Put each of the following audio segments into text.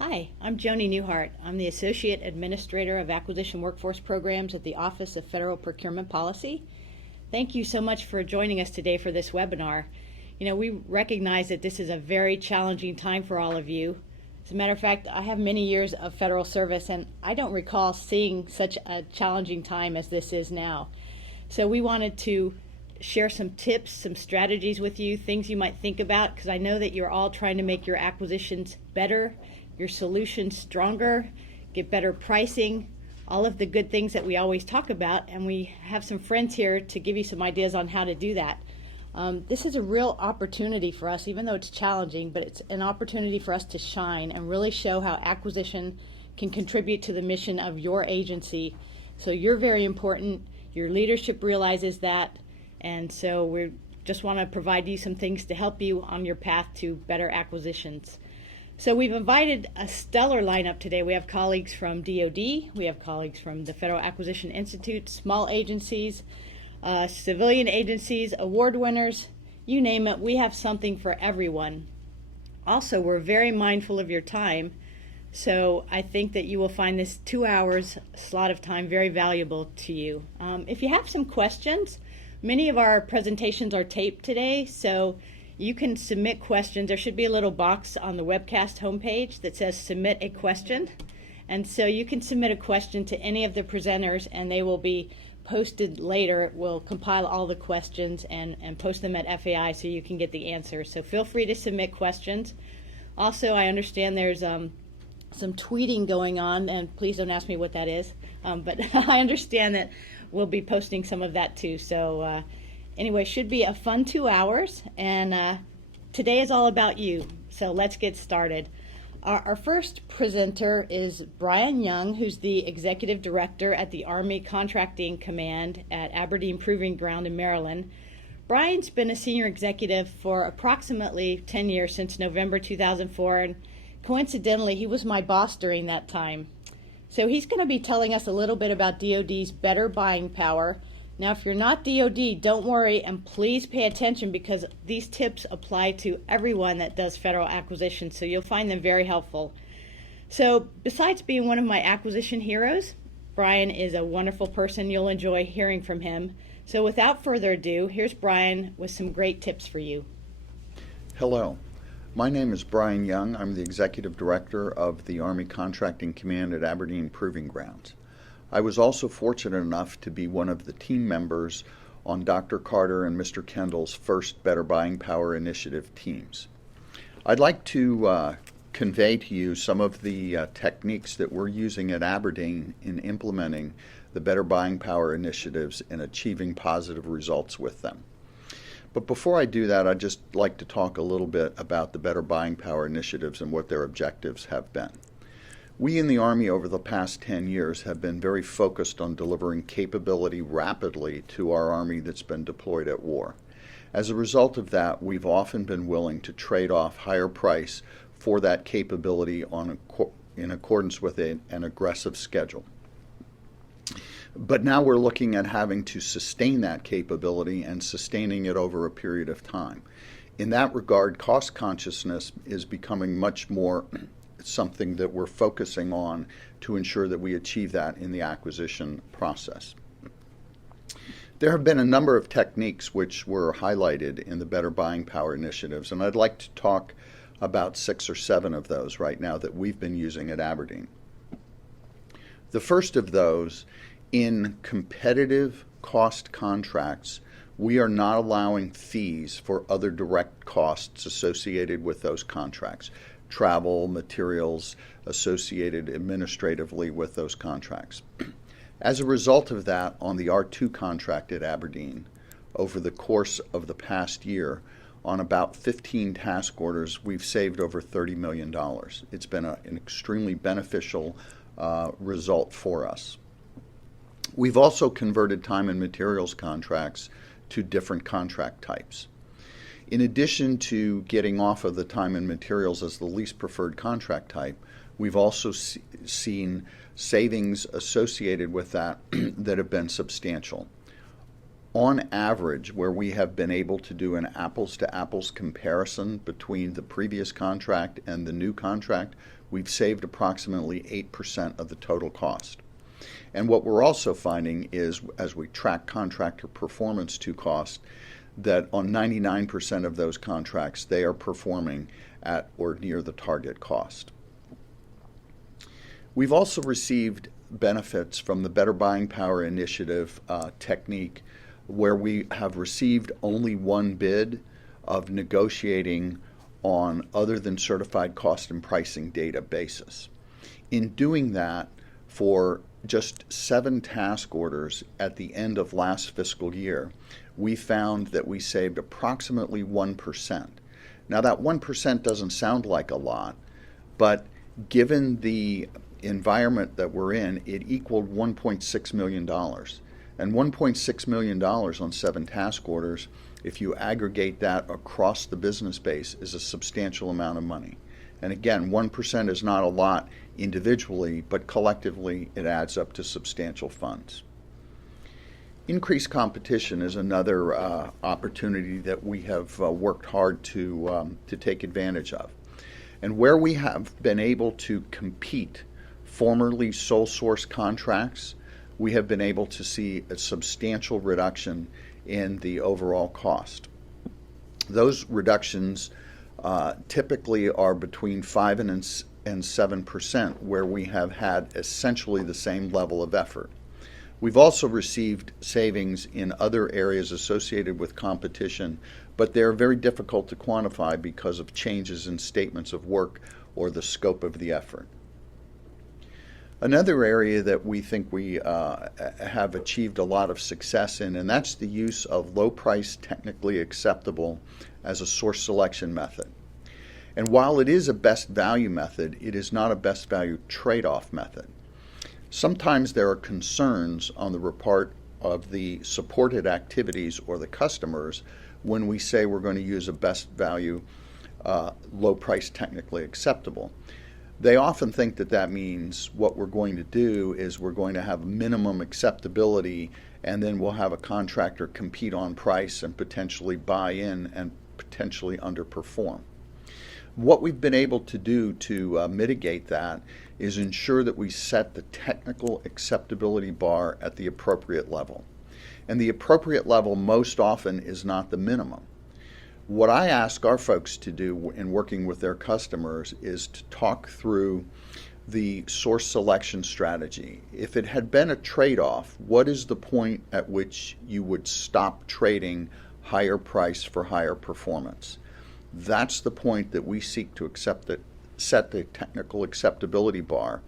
Hi, I'm Joni Newhart. I'm the Associate Administrator of Acquisition Workforce Programs at the Office of Federal Procurement Policy. Thank you so much for joining us today for this webinar. We recognize that this is a very challenging time for all of you. As a matter of fact, I have many years of federal service and I don't recall seeing such a challenging time as this is now. So we wanted to share some tips, some strategies with you, things you might think about, because I know that you're all trying to make your acquisitions better, your solutions stronger, get better pricing, all of the good things that we always talk about, and we have some friends here to give you some ideas on how to do that. This is a real opportunity for us, even though it's challenging, but it's an opportunity for us to shine and really show how acquisition can contribute to the mission of your agency. So you're very important, your leadership realizes that, and so we just want to provide you some things to help you on your path to better acquisitions. So we've invited a stellar lineup today. We have colleagues from DoD, we have colleagues from the Federal Acquisition Institute, small agencies, civilian agencies, award winners, you name it, we have something for everyone. Also, we're very mindful of your time, so I think that you will find this 2 hours slot of time very valuable to you. If you have some questions, many of our presentations are taped today, so you can submit questions. There should be a little box on the webcast homepage that says submit a question. And so you can submit a question to any of the presenters and they will be posted later. We'll compile all the questions and post them at FAI so you can get the answers. So feel free to submit questions. Also, I understand there's some tweeting going on, and please don't ask me what that is. But I understand that we'll be posting some of that too. So anyway, should be a fun 2 hours, and today is all about you, so let's get started. Our first presenter is Brian Young, who's the Executive Director at the Army Contracting Command at Aberdeen Proving Ground in Maryland. Brian's been a senior executive for approximately 10 years, since November 2004, and coincidentally, he was my boss during that time. So he's going to be telling us a little bit about DoD's better buying power. Now, if you're not DoD, don't worry, and please pay attention because these tips apply to everyone that does federal acquisitions, so you'll find them very helpful. So, besides being one of my acquisition heroes, Brian is a wonderful person. You'll enjoy hearing from him. So, without further ado, here's Brian with some great tips for you. Hello. My name is Brian Young. I'm the Executive Director of the Army Contracting Command at Aberdeen Proving Grounds. I was also fortunate enough to be one of the team members on Dr. Carter and Mr. Kendall's first Better Buying Power Initiative teams. I'd like to convey to you some of the techniques that we're using at Aberdeen in implementing the Better Buying Power initiatives and achieving positive results with them. But before I do that, I'd just like to talk a little bit about the Better Buying Power initiatives and what their objectives have been. We in the Army over the past 10 years have been very focused on delivering capability rapidly to our Army that's been deployed at war. As a result of that, we've often been willing to trade off higher price for that capability in accordance with an aggressive schedule. But now we're looking at having to sustain that capability and sustaining it over a period of time. In that regard, cost consciousness is becoming much more something that we're focusing on to ensure that we achieve that in the acquisition process. There have been a number of techniques which were highlighted in the Better Buying Power initiatives, and I'd like to talk about 6 or 7 of those right now that we've been using at Aberdeen. The first of those, in competitive cost contracts, we are not allowing fees for other direct costs associated with those contracts. Travel, materials associated administratively with those contracts. As a result of that, on the R2 contract at Aberdeen, over the course of the past year, on about 15 task orders, we've saved over $30 million. It's been an extremely beneficial result for us. We've also converted time and materials contracts to different contract types. In addition to getting off of the time and materials as the least preferred contract type, we've also seen savings associated with that that have been substantial. On average, where we have been able to do an apples-to-apples comparison between the previous contract and the new contract, we've saved approximately 8% of the total cost. And what we're also finding is, as we track contractor performance to cost, that on 99% of those contracts, they are performing at or near the target cost. We've also received benefits from the Better Buying Power Initiative technique, where we have received only one bid of negotiating on other than certified cost and pricing data basis. In doing that, for just 7 task orders at the end of last fiscal year, we found that we saved approximately 1%. Now, that 1% doesn't sound like a lot, but given the environment that we're in, it equaled $1.6 million. And $1.6 million on 7 task orders, if you aggregate that across the business base, is a substantial amount of money. And again, 1% is not a lot individually, but collectively it adds up to substantial funds. Increased competition is another opportunity that we have worked hard to take advantage of. And where we have been able to compete formerly sole source contracts, we have been able to see a substantial reduction in the overall cost. Those reductions typically are between 5 and 7%, where we have had essentially the same level of effort. We've also received savings in other areas associated with competition, but they're very difficult to quantify because of changes in statements of work or the scope of the effort. Another area that we think we have achieved a lot of success in, and that's the use of low price technically acceptable as a source selection method. And while it is a best value method, it is not a best value trade-off method. Sometimes there are concerns on the part of the supported activities or the customers when we say we're going to use a best value low price technically acceptable. They often think that that means what we're going to do is we're going to have minimum acceptability, and then we'll have a contractor compete on price and potentially buy in and potentially underperform. What we've been able to do to mitigate that is ensure that we set the technical acceptability bar at the appropriate level. And the appropriate level most often is not the minimum. What I ask our folks to do in working with their customers is to talk through the source selection strategy. If it had been a trade-off, what is the point at which you would stop trading higher price for higher performance? That's the point that we seek to set the technical acceptability bar.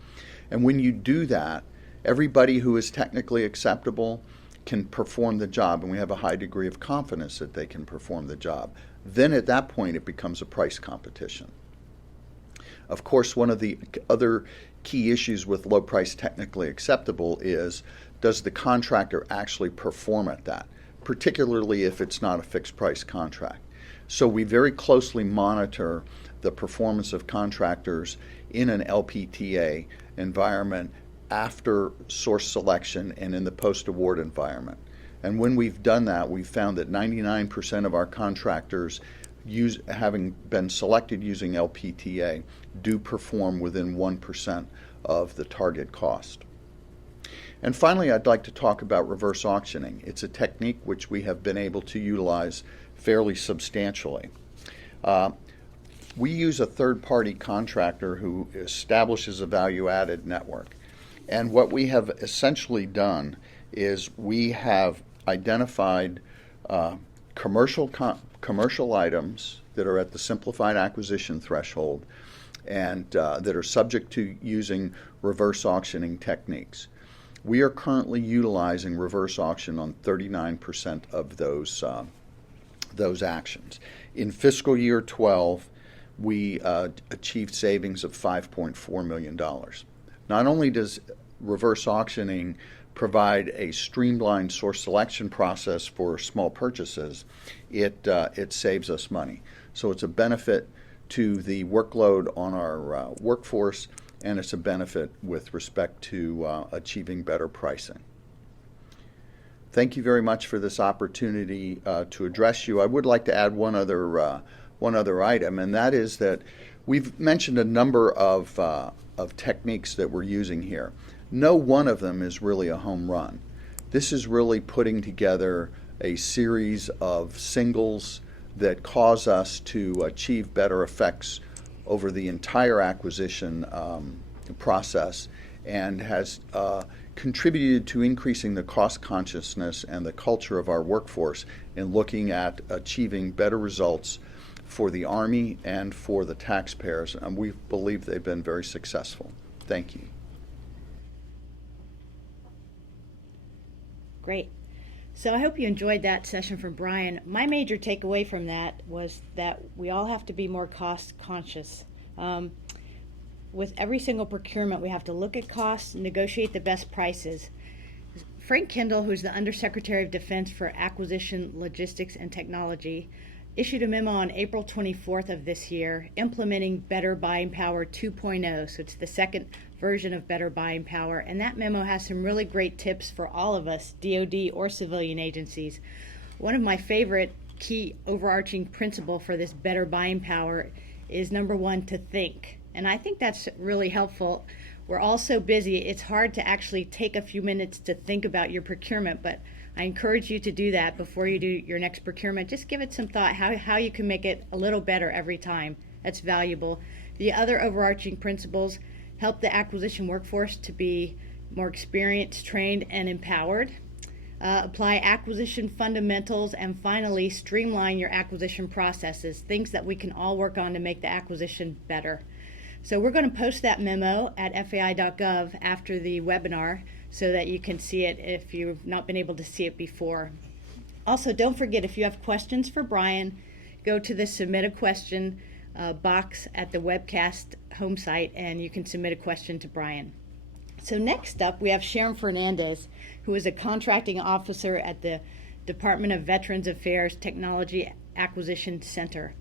And when you do that, everybody who is technically acceptable can perform the job, and we have a high degree of confidence that they can perform the job. Then at that point it becomes a price competition. Of course, one of the other key issues with low price technically acceptable is, does the contractor actually perform at that, particularly if it's not a fixed price contract. So we very closely monitor the performance of contractors in an LPTA environment after source selection and in the post-award environment. And when we've done that, we've found that 99% of our contractors, having been selected using LPTA, do perform within 1% of the target cost. And finally, I'd like to talk about reverse auctioning. It's a technique which we have been able to utilize fairly substantially. We use a third-party contractor who establishes a value-added network. And what we have essentially done is we have identified commercial items that are at the simplified acquisition threshold and that are subject to using reverse auctioning techniques. We are currently utilizing reverse auction on 39% of those actions. In fiscal year 12, we achieved savings of $5.4 million. Not only does reverse auctioning provide a streamlined source selection process for small purchases, it saves us money. So it's a benefit to the workload on our workforce, and it's a benefit with respect to achieving better pricing. Thank you very much for this opportunity to address you. I would like to add one other item, and that is that We've mentioned a number of techniques that we're using here. No one of them is really a home run. This is really putting together a series of singles that cause us to achieve better effects over the entire acquisition process, and has contributed to increasing the cost consciousness and the culture of our workforce in looking at achieving better results for the Army and for the taxpayers, and we believe they've been very successful. Thank you. Great. So I hope you enjoyed that session from Brian. My major takeaway from that was that we all have to be more cost conscious. With every single procurement, we have to look at costs and negotiate the best prices. Frank Kendall, who's the Undersecretary of Defense for Acquisition, Logistics, and Technology, issued a memo on April 24th of this year implementing Better Buying Power 2.0. So it's the second version of Better Buying Power. And that memo has some really great tips for all of us, DoD or civilian agencies. One of my favorite key overarching principle for this Better Buying Power is number one, to think. And I think that's really helpful. We're all so busy, it's hard to actually take a few minutes to think about your procurement, but I encourage you to do that before you do your next procurement. Just give it some thought, how you can make it a little better every time. That's valuable. The other overarching principles: help the acquisition workforce to be more experienced, trained, and empowered. Apply acquisition fundamentals, and finally, streamline your acquisition processes, things that we can all work on to make the acquisition better. So we're going to post that memo at fai.gov after the webinar so that you can see it if you've not been able to see it before. Also, don't forget, if you have questions for Brian, go to the Submit a Question box at the webcast home site and you can submit a question to Brian. So next up, we have Sharon Fernandez, who is a contracting officer at the Department of Veterans Affairs Technology Acquisition Center.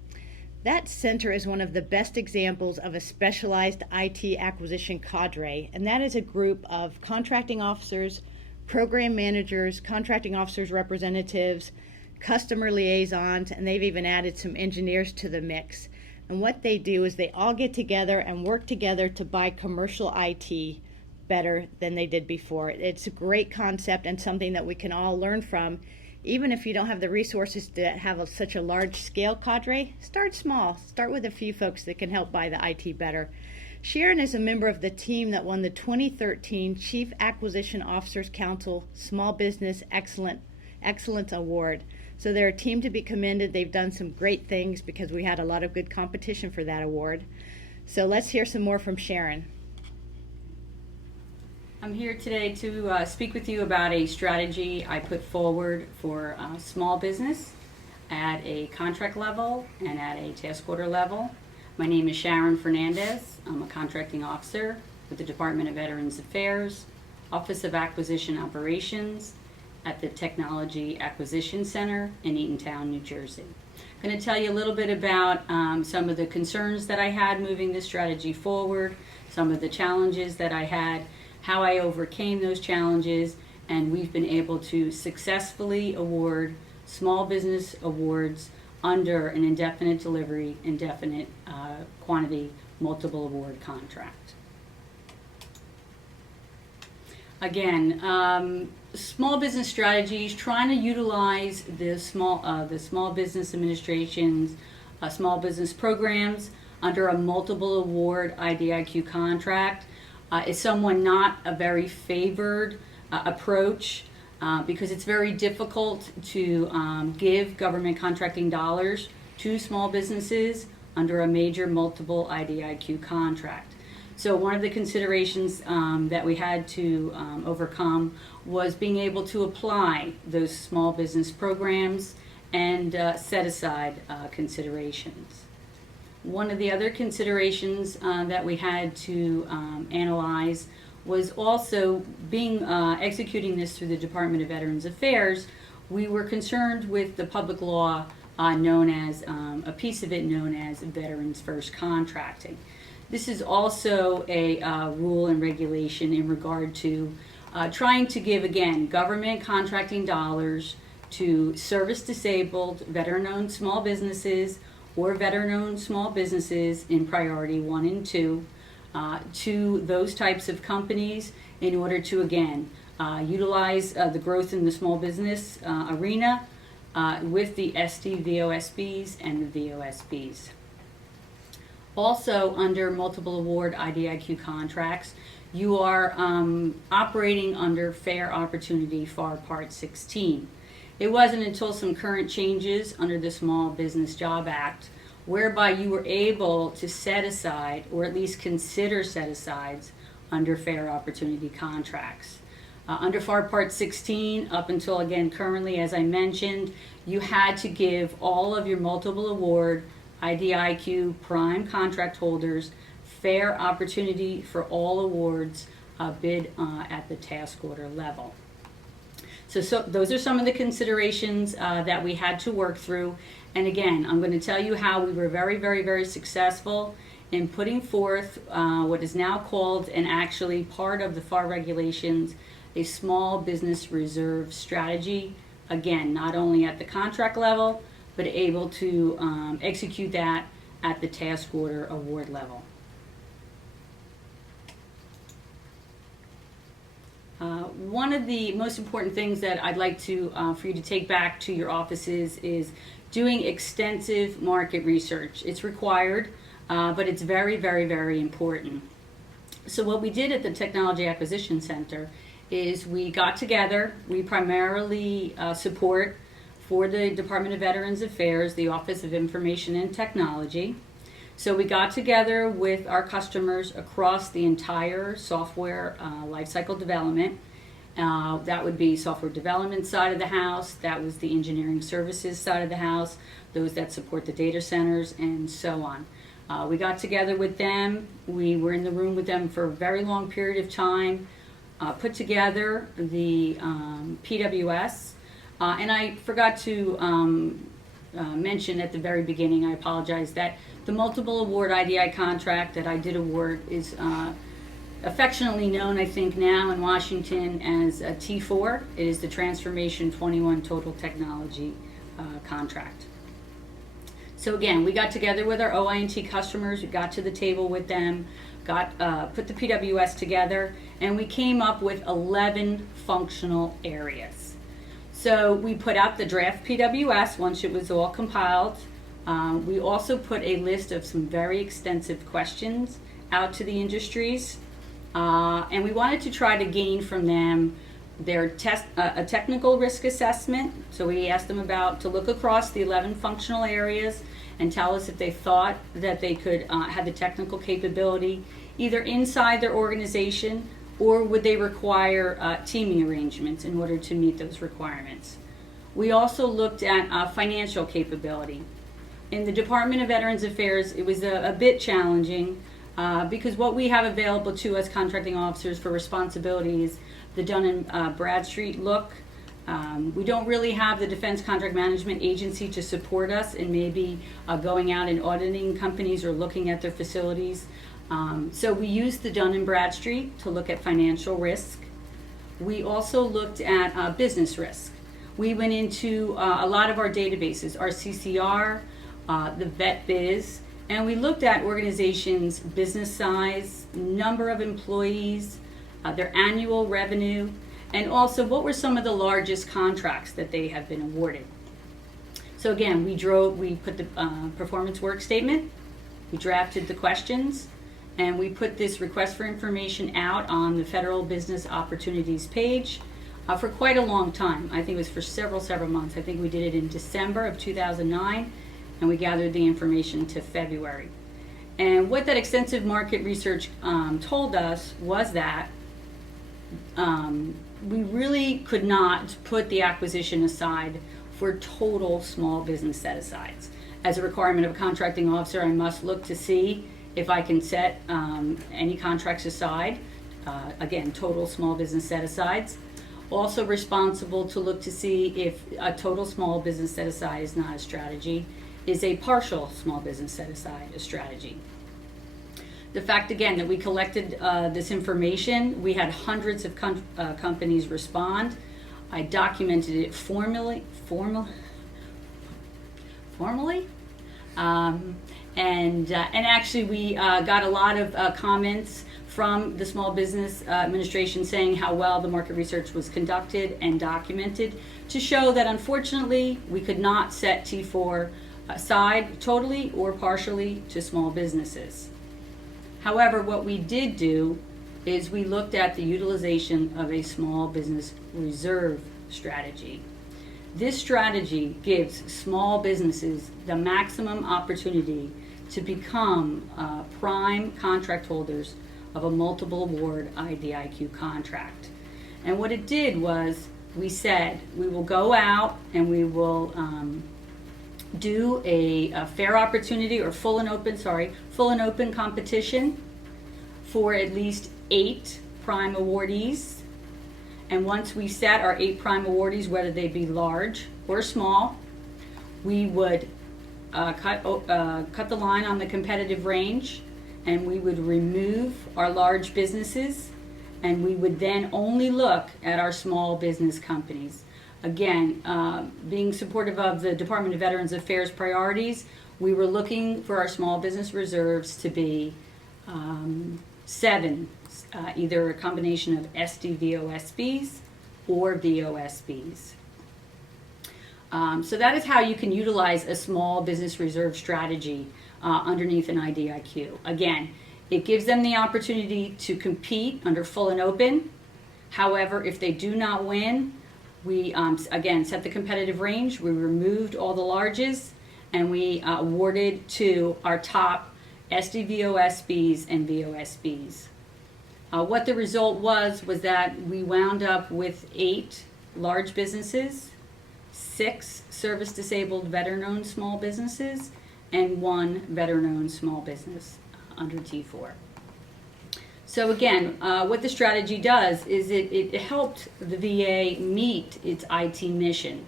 That center is one of the best examples of a specialized IT acquisition cadre, and that is a group of contracting officers, program managers, contracting officers representatives, customer liaisons, and they've even added some engineers to the mix. And what they do is they all get together and work together to buy commercial IT better than they did before. It's a great concept and something that we can all learn from. Even if you don't have the resources to have such a large scale cadre, start small. Start with a few folks that can help buy the IT better. Sharon is a member of the team that won the 2013 Chief Acquisition Officers Council Small Business Excellence Award. So they're a team to be commended. They've done some great things because we had a lot of good competition for that award. So let's hear some more from Sharon. I'm here today to speak with you about a strategy I put forward for small business at a contract level and at a task order level. My name is Sharon Fernandez. I'm a contracting officer with the Department of Veterans Affairs, Office of Acquisition Operations at the Technology Acquisition Center in Eatontown, New Jersey. I'm going to tell you a little bit about some of the concerns that I had moving this strategy forward, some of the challenges that I had, how I overcame those challenges, and we've been able to successfully award small business awards under an indefinite delivery, indefinite quantity, multiple award contract. Again, small business strategies, trying to utilize the small business administration's small business programs under a multiple award IDIQ contract is somewhat not a very favored approach because it's very difficult to give government contracting dollars to small businesses under a major multiple IDIQ contract. So one of the considerations that we had to overcome was being able to apply those small business programs and set aside considerations. One of the other considerations that we had to analyze was also executing this through the Department of Veterans Affairs. We were concerned with the public law known as, a piece of it known as Veterans First Contracting. This is also a rule and regulation in regard to trying to give, again, government contracting dollars to service-disabled, veteran-owned small businesses or veteran-owned small businesses in priority 1 and 2 to those types of companies in order to, again, utilize the growth in the small business arena with the SDVOSBs and the VOSBs. Also, under multiple award IDIQ contracts, you are operating under Fair Opportunity FAR Part 16. It wasn't until some current changes under the Small Business Job Act whereby you were able to set aside, or at least consider set-asides, under Fair Opportunity contracts. Under FAR Part 16, up until, again, currently, as I mentioned, you had to give all of your multiple award IDIQ prime contract holders fair opportunity for all awards bid at the task order level. So those are some of the considerations that we had to work through. And again, I'm going to tell you how we were very, very, very successful in putting forth what is now called, and actually part of the FAR regulations, a small business reserve strategy. Again, not only at the contract level, but able to execute that at the task order award level. One of the most important things that I'd like to for you to take back to your offices is doing extensive market research. It's required, but it's very, very, very important. So what we did at the Technology Acquisition Center is we got together. We primarily support for the Department of Veterans Affairs, the Office of Information and Technology. So we got together with our customers across the entire software lifecycle development. That would be software development side of the house, that was the engineering services side of the house, those that support the data centers, and so on. We got together with them, we were in the room with them for a very long period of time, put together the PWS, and I forgot to mention at the very beginning, I apologize, that the multiple award IDI contract that I did award is affectionately known, I think, now in Washington as a T4. It is the Transformation 21 Total Technology contract. So again, we got together with our OI&T customers, we got to the table with them, put the PWS together, and we came up with 11 functional areas. So we put out the draft PWS once it was all compiled. We also put a list of some very extensive questions out to the industries, and we wanted to try to gain from them their a technical risk assessment. So we asked them to look across the 11 functional areas and tell us if they thought that they could have the technical capability either inside their organization, or would they require teaming arrangements in order to meet those requirements. We also looked at financial capability. In the Department of Veterans Affairs, it was a bit challenging because what we have available to us contracting officers for responsibility is the Dun & Bradstreet look. We don't really have the Defense Contract Management Agency to support us in maybe going out and auditing companies or looking at their facilities. So we used the Dun & Bradstreet to look at financial risk. We also looked at business risk. We went into a lot of our databases, our CCR, the VetBiz, and we looked at organizations' business size, number of employees, their annual revenue, and also what were some of the largest contracts that they have been awarded. So again, we put the performance work statement, we drafted the questions, and we put this request for information out on the Federal Business Opportunities page for quite a long time. I think it was for several months. I think we did it in December of 2009, and we gathered the information to February. And what that extensive market research told us was that we really could not put the acquisition aside for total small business set-asides. As a requirement of a contracting officer, I must look to see if I can set any contracts aside. Again, total small business set-asides. Also responsible to look to see if a total small business set-aside is not a strategy. Is a partial small business set-aside a strategy? The fact, again, that we collected this information, we had hundreds of companies respond. I documented it formally, And actually, we got a lot of comments from the Small Business Administration saying how well the market research was conducted and documented to show that unfortunately we could not set T4 aside totally or partially to small businesses. However, what we did do is we looked at the utilization of a small business reserve strategy. This strategy gives small businesses the maximum opportunity to become prime contract holders of a multiple award IDIQ contract. And what it did was we said we will go out and we will do a fair opportunity or full and open competition for at least 8 prime awardees. And once we set our 8 prime awardees, whether they be large or small, we would cut the line on the competitive range, and we would remove our large businesses, and we would then only look at our small business companies. Again, being supportive of the Department of Veterans Affairs priorities, we were looking for our small business reserves to be 7, either a combination of SDVOSBs or VOSBs. So that is how you can utilize a small business reserve strategy underneath an IDIQ. Again, it gives them the opportunity to compete under full and open. However, if they do not win, we again set the competitive range. We removed all the larges, and we awarded to our top SDVOSBs and VOSBs. What the result was that we wound up with 8 large businesses, 6 service-disabled veteran-owned small businesses, and 1 veteran-owned small business under T4. So again, what the strategy does is it helped the VA meet its IT mission.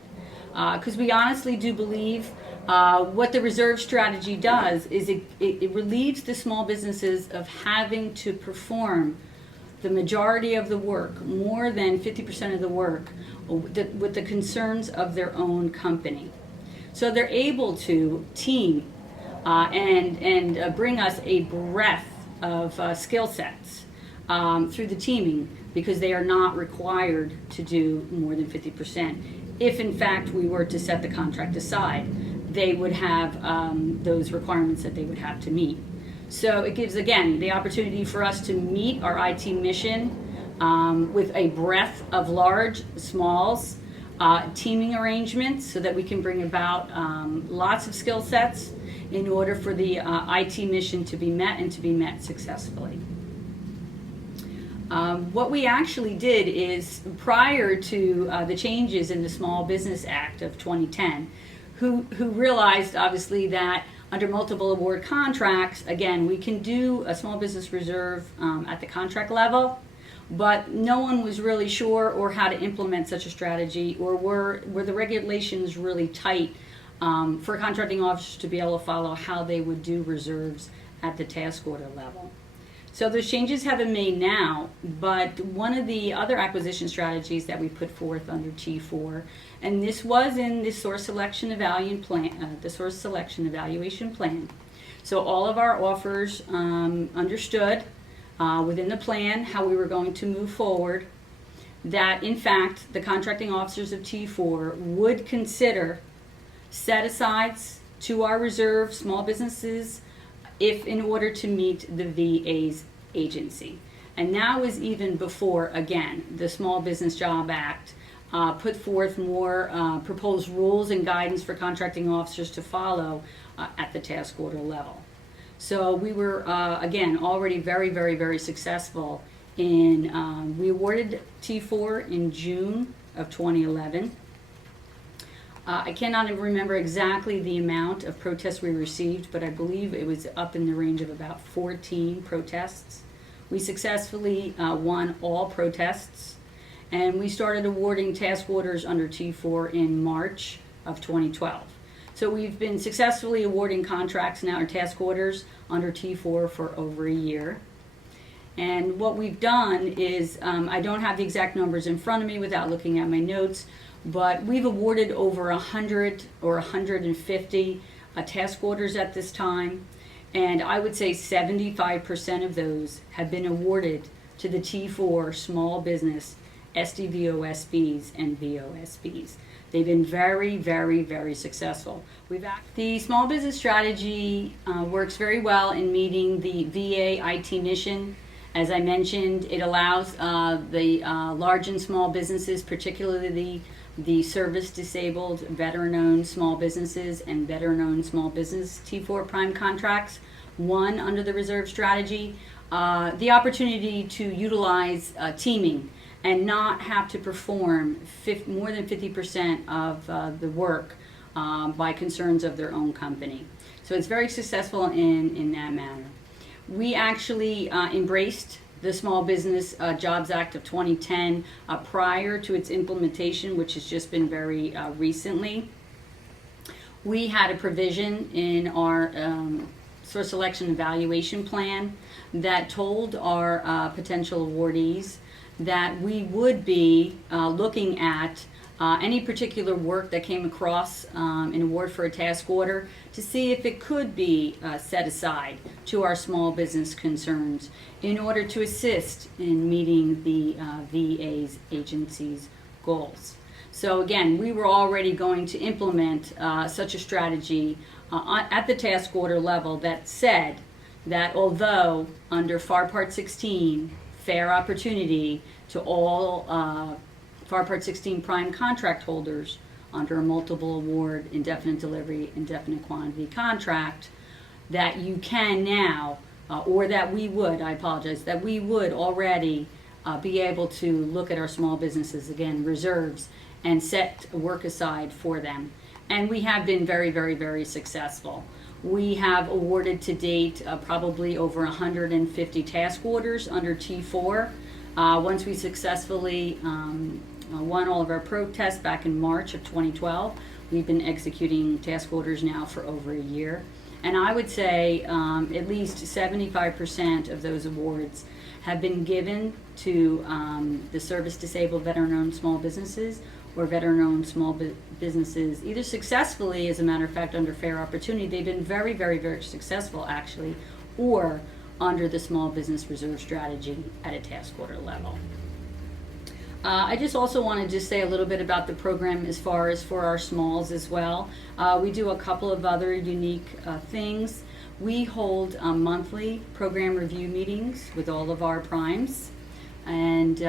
Because we honestly do believe what the reserve strategy does is it relieves the small businesses of having to perform the majority of the work, more than 50% of the work, with the concerns of their own company. So they're able to team and bring us a breadth of skill sets through the teaming, because they are not required to do more than 50%. If in fact we were to set the contract aside, they would have those requirements that they would have to meet. So it gives, again, the opportunity for us to meet our IT mission with a breadth of large, smalls, teaming arrangements, so that we can bring about lots of skill sets in order for the IT mission to be met and to be met successfully. What we actually did is, prior to the changes in the Small Business Act of 2010, who realized obviously that under multiple award contracts, again, we can do a small business reserve at the contract level, but no one was really sure or how to implement such a strategy, or were the regulations really tight for contracting officers to be able to follow how they would do reserves at the task order level. So those changes have been made now, but one of the other acquisition strategies that we put forth under T4, and this was in the source selection evaluation plan. So all of our offers understood within the plan how we were going to move forward, that in fact the contracting officers of T4 would consider set-asides to our reserve small businesses if in order to meet the VA's agency. And now is even before, again, the Small Business Job Act put forth more proposed rules and guidance for contracting officers to follow at the task order level. So we were, again, already very, very, very successful in, we awarded T4 in June of 2011. I cannot remember exactly the amount of protests we received, but I believe it was up in the range of about 14 protests. We successfully won all protests, and we started awarding task orders under T4 in March of 2012. So we've been successfully awarding contracts now, or task orders, under T4 for over a year. And what we've done is, I don't have the exact numbers in front of me without looking at my notes, but we've awarded over 100 or 150 task orders at this time, and I would say 75% of those have been awarded to the T4 small business SDVOSBs and VOSBs. They've been very, very, very successful. The small business strategy works very well in meeting the VA IT mission. As I mentioned, it allows the large and small businesses, particularly the service-disabled, veteran-owned small businesses and veteran-owned small business T4 prime contracts, won under the reserve strategy, the opportunity to utilize teaming and not have to perform more than 50% of the work by concerns of their own company. So it's very successful in that manner. We actually embraced the Small Business Jobs Act of 2010 prior to its implementation, which has just been very recently. We had a provision in our source selection evaluation plan that told our potential awardees that we would be looking at any particular work that came across an award for a task order to see if it could be set aside to our small business concerns in order to assist in meeting the VA's agency's goals. So again, we were already going to implement such a strategy at the task order level that said that although under FAR Part 16, fair opportunity to all FAR Part 16 prime contract holders under a multiple award, indefinite delivery, indefinite quantity contract, that you can now, or that we would, that we would already be able to look at our small businesses, again, reserves, and set work aside for them. And we have been very, very, very successful. We have awarded to date probably over 150 task orders under T4. Once we successfully won all of our protests back in March of 2012, we've been executing task orders now for over a year. And I would say at least 75% of those awards have been given to the service-disabled veteran-owned small businesses or veteran-owned small businesses, either successfully, as a matter of fact, under fair opportunity. They've been very, very, very successful, actually, or under the small business reserve strategy at a task order level. I just also wanted to say a little bit about the program as far as for our smalls as well. We do a couple of other unique things. We hold monthly program review meetings with all of our primes, and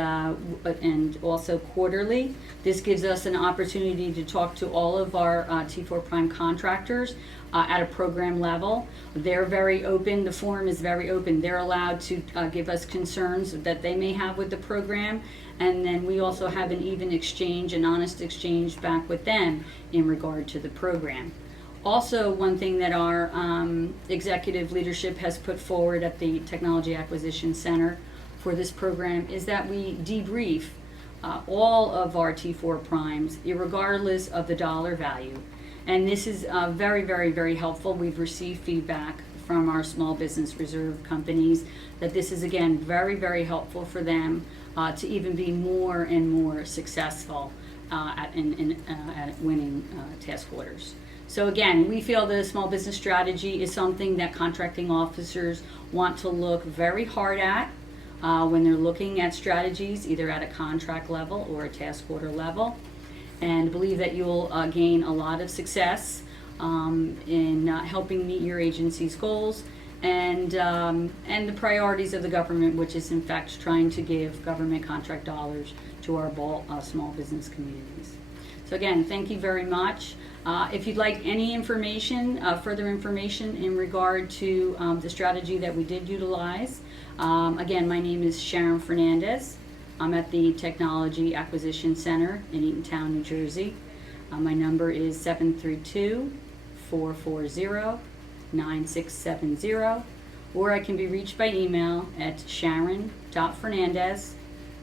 also quarterly. This gives us an opportunity to talk to all of our T4 prime contractors at a program level. They're very open, the forum is very open. They're allowed to give us concerns that they may have with the program, and then we also have an even exchange, an honest exchange back with them in regard to the program. Also, one thing that our executive leadership has put forward at the Technology Acquisition Center for this program is that we debrief all of our T4 primes, regardless of the dollar value. And this is very, very, very helpful. We've received feedback from our small business reserve companies that this is, again, very, very helpful for them to even be more and more successful at winning task orders. So again, we feel the small business strategy is something that contracting officers want to look very hard at when they're looking at strategies, either at a contract level or a task order level, and believe that you'll gain a lot of success in helping meet your agency's goals and the priorities of the government, which is in fact trying to give government contract dollars to our small business communities. So again, thank you very much. If you'd like any information, further information in regard to the strategy that we did utilize, again, my name is Sharon Fernandez. I'm at the Technology Acquisition Center in Eatontown, New Jersey. My number is 732-440-9670, or I can be reached by email at sharon.fernandez,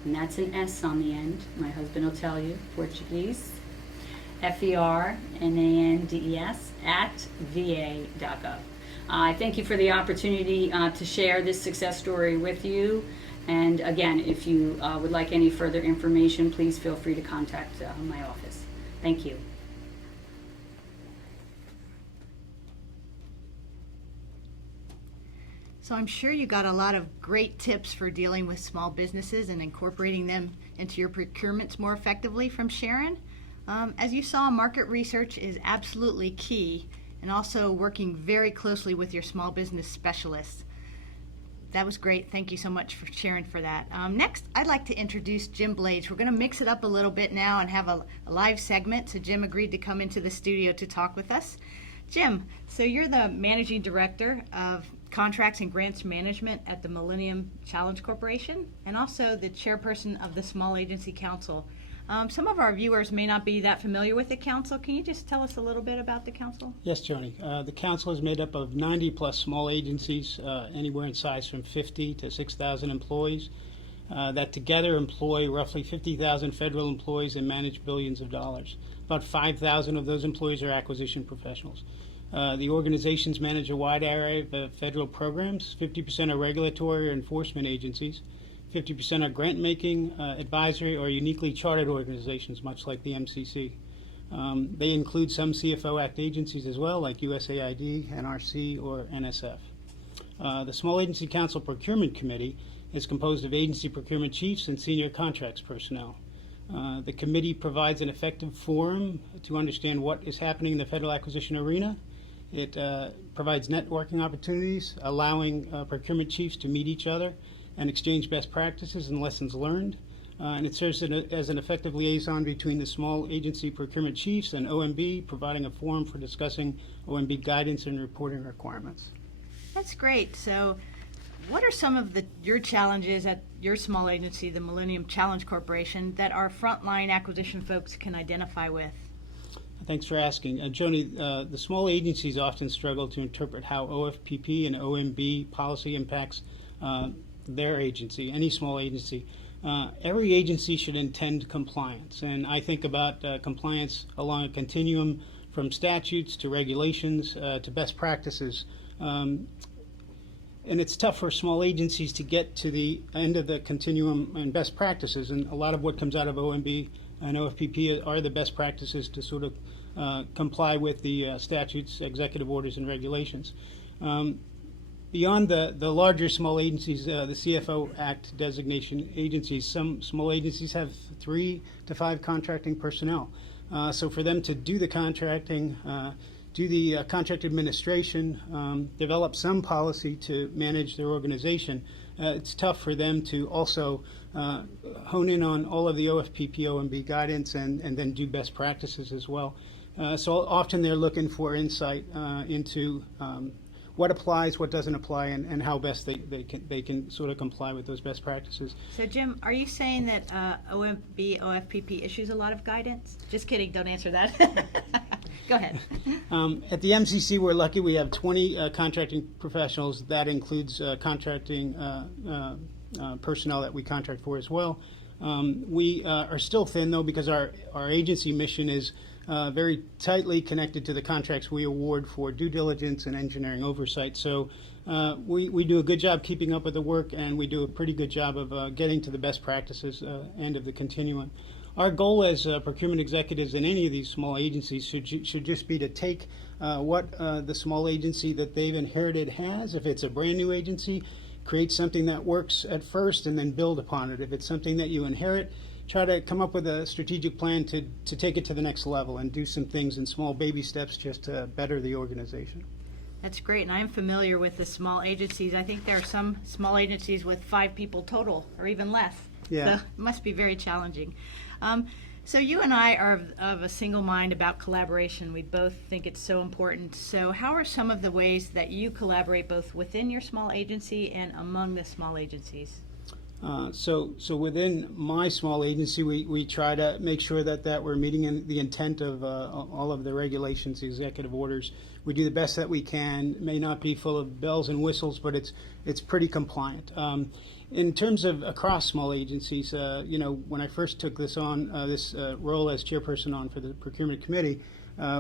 and that's an S on the end. My husband will tell you, Portuguese. FERNANDES @va.gov. I thank you for the opportunity to share this success story with you. And again, if you would like any further information, please feel free to contact my office. Thank you. So I'm sure you got a lot of great tips for dealing with small businesses and incorporating them into your procurements more effectively from Sharon. As you saw, market research is absolutely key, and also working very closely with your small business specialists. That was great. Thank you so much for sharing for that. Next, I'd like to introduce Jim Blades. We're going to mix it up a little bit now and have a live segment. So Jim agreed to come into the studio to talk with us. Jim, so you're the Managing Director of Contracts and Grants Management at the Millennium Challenge Corporation, and also the Chairperson of the Small Agency Council. Some of our viewers may not be that familiar with the council. Can you just tell us a little bit about the council? Yes, Joni. The council is made up of 90 plus small agencies, anywhere in size from 50 to 6,000 employees, that together employ roughly 50,000 federal employees and manage billions of dollars. About 5,000 of those employees are acquisition professionals. The organizations manage a wide array of federal programs. 50% are regulatory or enforcement agencies. 50% are grant-making, advisory, or uniquely chartered organizations, much like the MCC. They include some CFO Act agencies as well, like USAID, NRC, or NSF. The Small Agency Council Procurement Committee is composed of agency procurement chiefs and senior contracts personnel. The committee provides an effective forum to understand what is happening in the federal acquisition arena. It provides networking opportunities, allowing procurement chiefs to meet each other and exchange best practices and lessons learned. And it serves as an effective liaison between the small agency procurement chiefs and OMB, providing a forum for discussing OMB guidance and reporting requirements. That's great. So what are some of your challenges at your small agency, the Millennium Challenge Corporation, that our frontline acquisition folks can identify with? Thanks for asking. Joni, the small agencies often struggle to interpret how OFPP and OMB policy impacts their agency, any small agency. Every agency should intend compliance, and I think about compliance along a continuum from statutes to regulations to best practices. And it's tough for small agencies to get to the end of the continuum and best practices, and a lot of what comes out of OMB and OFPP are the best practices to sort of comply with the statutes, executive orders, and regulations. Beyond the larger small agencies, the CFO Act designation agencies, some small agencies have 3 to 5 contracting personnel. So for them to do the contracting, do the contract administration, develop some policy to manage their organization, it's tough for them to also hone in on all of the OFPP, OMB guidance and then do best practices as well. So often they're looking for insight into what applies, what doesn't apply, and how best they can sort of comply with those best practices. So Jim, are you saying that OMB, OFPP issues a lot of guidance? Just kidding, don't answer that. Go ahead. At the MCC, we're lucky we have 20 contracting professionals. That includes contracting personnel that we contract for as well. We are still thin, though, because our agency mission is very tightly connected to the contracts we award for due diligence and engineering oversight. So we do a good job keeping up with the work, and we do a pretty good job of getting to the best practices end of the continuum. Our goal as procurement executives in any of these small agencies should just be to take what the small agency that they've inherited has. If it's a brand new agency, create something that works at first and then build upon it. If it's something that you inherit, try to come up with a strategic plan to take it to the next level and do some things in small baby steps just to better the organization. That's great, and I'm familiar with the small agencies. I think there are some small agencies with 5 people total or even less. Yeah. So it must be very challenging. So you and I are of a single mind about collaboration. We both think it's so important. So how are some of the ways that you collaborate both within your small agency and among the small agencies? So within my small agency, we try to make sure that we're meeting the intent of all of the regulations, the executive orders. We do the best that we can. It may not be full of bells and whistles, but it's pretty compliant. In terms of across small agencies, when I first took this on, this role as chairperson for the procurement committee,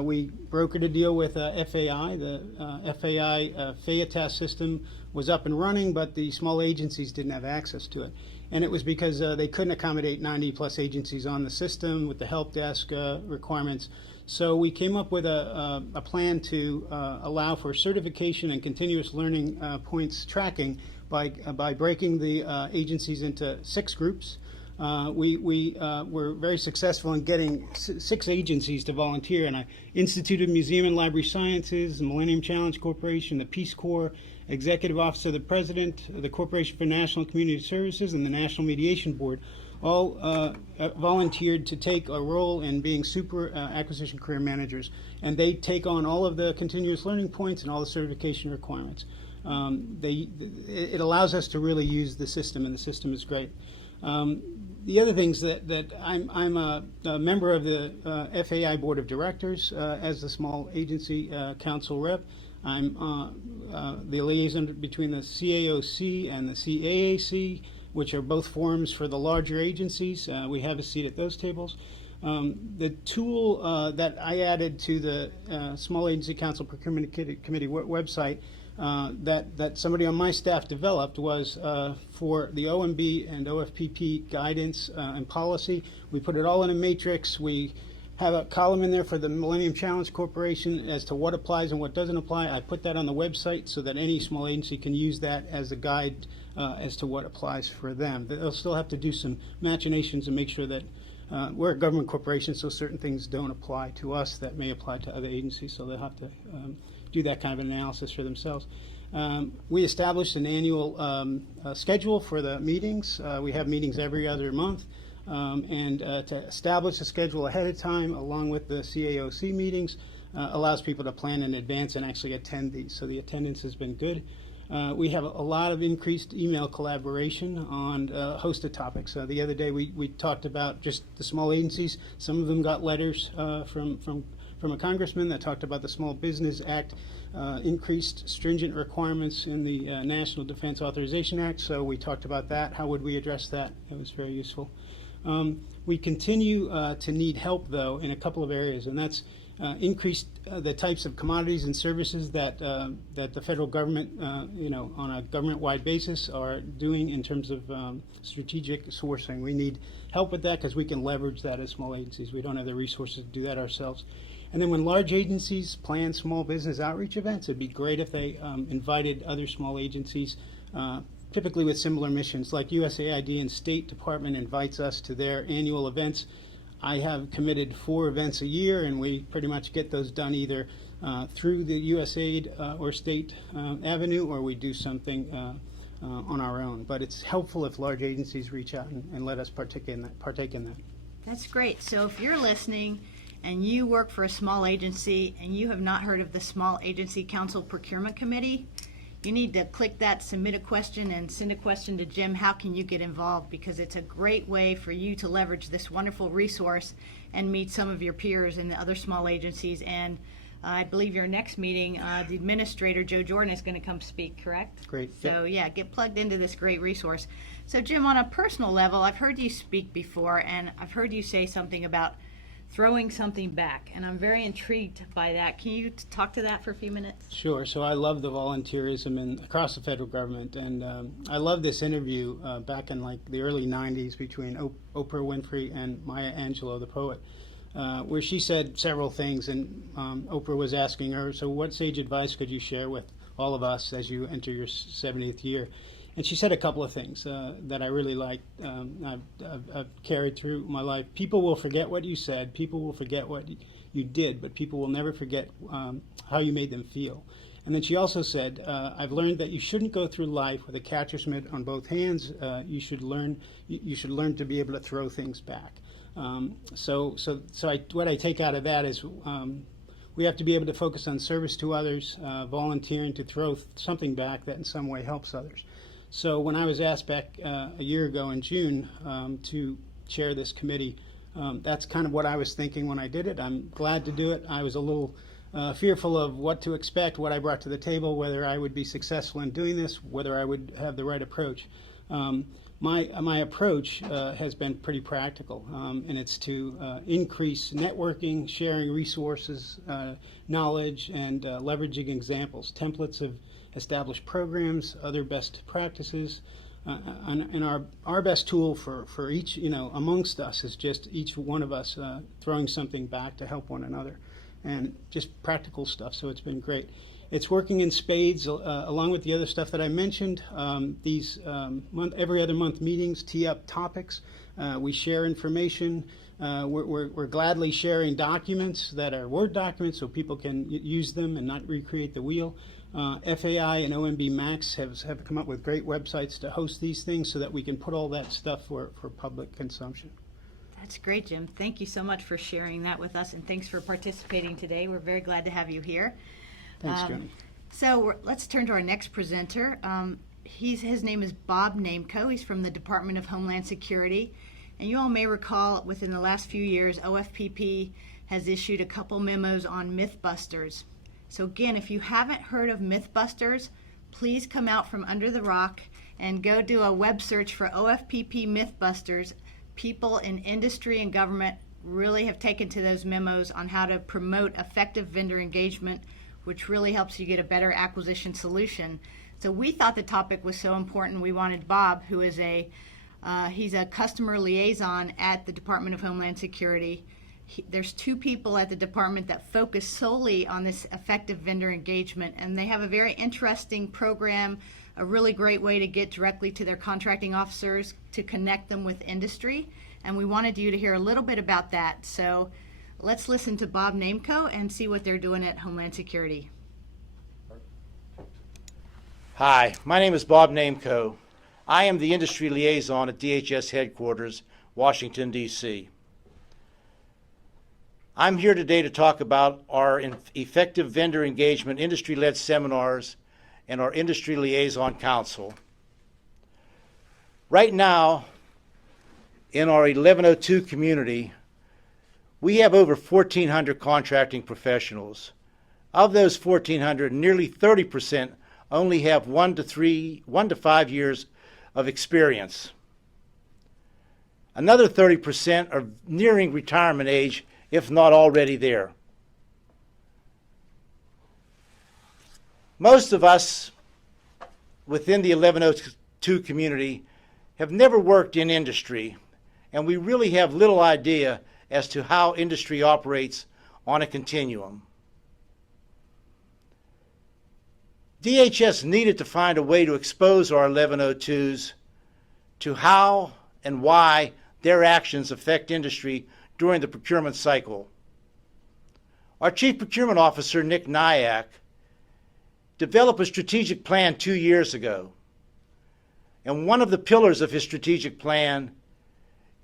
we brokered a deal with FAI. The FAI FAIA system was up and running, but the small agencies didn't have access to it. And it was because they couldn't accommodate 90 plus agencies on the system with the help desk requirements. So we came up with a plan to allow for certification and continuous learning points tracking by breaking the agencies into 6 groups. We were very successful in getting 6 agencies to volunteer, and I instituted Museum and Library Sciences, the Millennium Challenge Corporation, the Peace Corps, Executive Office of the President, the Corporation for National and Community Services, and the National Mediation Board, all volunteered to take a role in being super acquisition career managers, and they take on all of the continuous learning points and all the certification requirements. It allows us to really use the system, and the system is great. The other things that I'm a member of the FAI Board of Directors as the small agency council rep. I'm the liaison between the CAOC and the CAAC, which are both forums for the larger agencies. We have a seat at those tables. The tool that I added to the Small Agency Council Procurement Committee website that somebody on my staff developed was for the OMB and OFPP guidance and policy. We put it all in a matrix. We have a column in there for the Millennium Challenge Corporation as to what applies and what doesn't apply. I put that on the website so that any small agency can use that as a guide as to what applies for them. They'll still have to do some machinations and make sure that we're a government corporation, so certain things don't apply to us that may apply to other agencies, so they'll have to do that kind of analysis for themselves. We established an annual schedule for the meetings. We have meetings every other month. And to establish a schedule ahead of time, along with the CAOC meetings, allows people to plan in advance and actually attend these. So the attendance has been good. We have a lot of increased email collaboration on a host of topics. The other day we talked about just the small agencies. Some of them got letters from a congressman that talked about the Small Business Act, increased stringent requirements in the National Defense Authorization Act. So we talked about that. How would we address that? It was very useful. We continue to need help, though, in a couple of areas, and that's increased the types of commodities and services that the federal government, on a government-wide basis, are doing in terms of strategic sourcing. We need help with that because we can leverage that as small agencies. We don't have the resources to do that ourselves. And then when large agencies plan small business outreach events, it'd be great if they invited other small agencies, typically with similar missions, like USAID and State Department invites us to their annual events. I have committed 4 events a year, and we pretty much get those done either through the USAID or state avenue, or we do something on our own. But it's helpful if large agencies reach out and let us partake in that. That's great. So if you're listening and you work for a small agency and you have not heard of the Small Agency Council Procurement Committee, you need to click that submit a question and send a question to Jim. How can you get involved? Because it's a great way for you to leverage this wonderful resource and meet some of your peers in the other small agencies. And I believe your next meeting, the administrator, Joe Jordan, is going to come speak, correct? Great. So yeah, get plugged into this great resource. So Jim, on a personal level, I've heard you speak before, and I've heard you say something about throwing something back, and I'm very intrigued by that. Can you talk to that for a few minutes? Sure. So I love the volunteerism across the federal government, and I love this interview back in like the early 90s between Oprah Winfrey and Maya Angelou, the poet, where she said several things, and Oprah was asking her, so what sage advice could you share with all of us as you enter your 70th year? And she said a couple of things that I really liked. I've carried through my life. People will forget what you said. People will forget what you did, but people will never forget how you made them feel. And then she also said, I've learned that you shouldn't go through life with a catcher's mitt on both hands. You should learn to be able to throw things back. What I take out of that is we have to be able to focus on service to others, volunteering to throw something back that in some way helps others. So when I was asked back a year ago in June to chair this committee, that's kind of what I was thinking when I did it. I'm glad to do it. I was a little fearful of what to expect, what I brought to the table, whether I would be successful in doing this, whether I would have the right approach. My approach has been pretty practical, and it's to increase networking, sharing resources, knowledge, and leveraging examples, templates of established programs, other best practices, And our best tool for each, amongst us is just each one of us throwing something back to help one another, and just practical stuff. So it's been great. It's working in spades along with the other stuff that I mentioned. These every other month meetings tee up topics. We share information. We're gladly sharing documents that are Word documents so people can use them and not recreate the wheel. FAI and OMB Max have come up with great websites to host these things so that we can put all that stuff for public consumption. That's great, Jim. Thank you so much for sharing that with us, and thanks for participating today. We're very glad to have you here. Thanks, Jenny. So let's turn to our next presenter. His name is Bob Namco. He's from the Department of Homeland Security. And you all may recall within the last few years, OFPP has issued a couple memos on Mythbusters. So again, if you haven't heard of Mythbusters, please come out from under the rock and go do a web search for OFPP Mythbusters. People in industry and government really have taken to those memos on how to promote effective vendor engagement, which really helps you get a better acquisition solution. So we thought the topic was so important, we wanted Bob, who is he's a customer liaison at the Department of Homeland Security. There's two people at the department that focus solely on this effective vendor engagement, and they have a very interesting program, a really great way to get directly to their contracting officers to connect them with industry. And we wanted you to hear a little bit about that. So let's listen to Bob Namco and see what they're doing at Homeland Security. Hi, my name is Bob Namco. I am the industry liaison at DHS headquarters, Washington, D.C. I'm here today to talk about our effective vendor engagement industry-led seminars and our industry liaison council. Right now, in our 1102 community, we have over 1,400 contracting professionals. Of those 1,400, nearly 30% only have 1 to 5 years of experience. Another 30% are nearing retirement age, if not already there. Most of us within the 1102 community have never worked in industry, and we really have little idea as to how industry operates on a continuum. DHS needed to find a way to expose our 1102s to how and why their actions affect industry during the procurement cycle. Our Chief Procurement Officer, Nick Nyack, developed a strategic plan 2 years ago. And one of the pillars of his strategic plan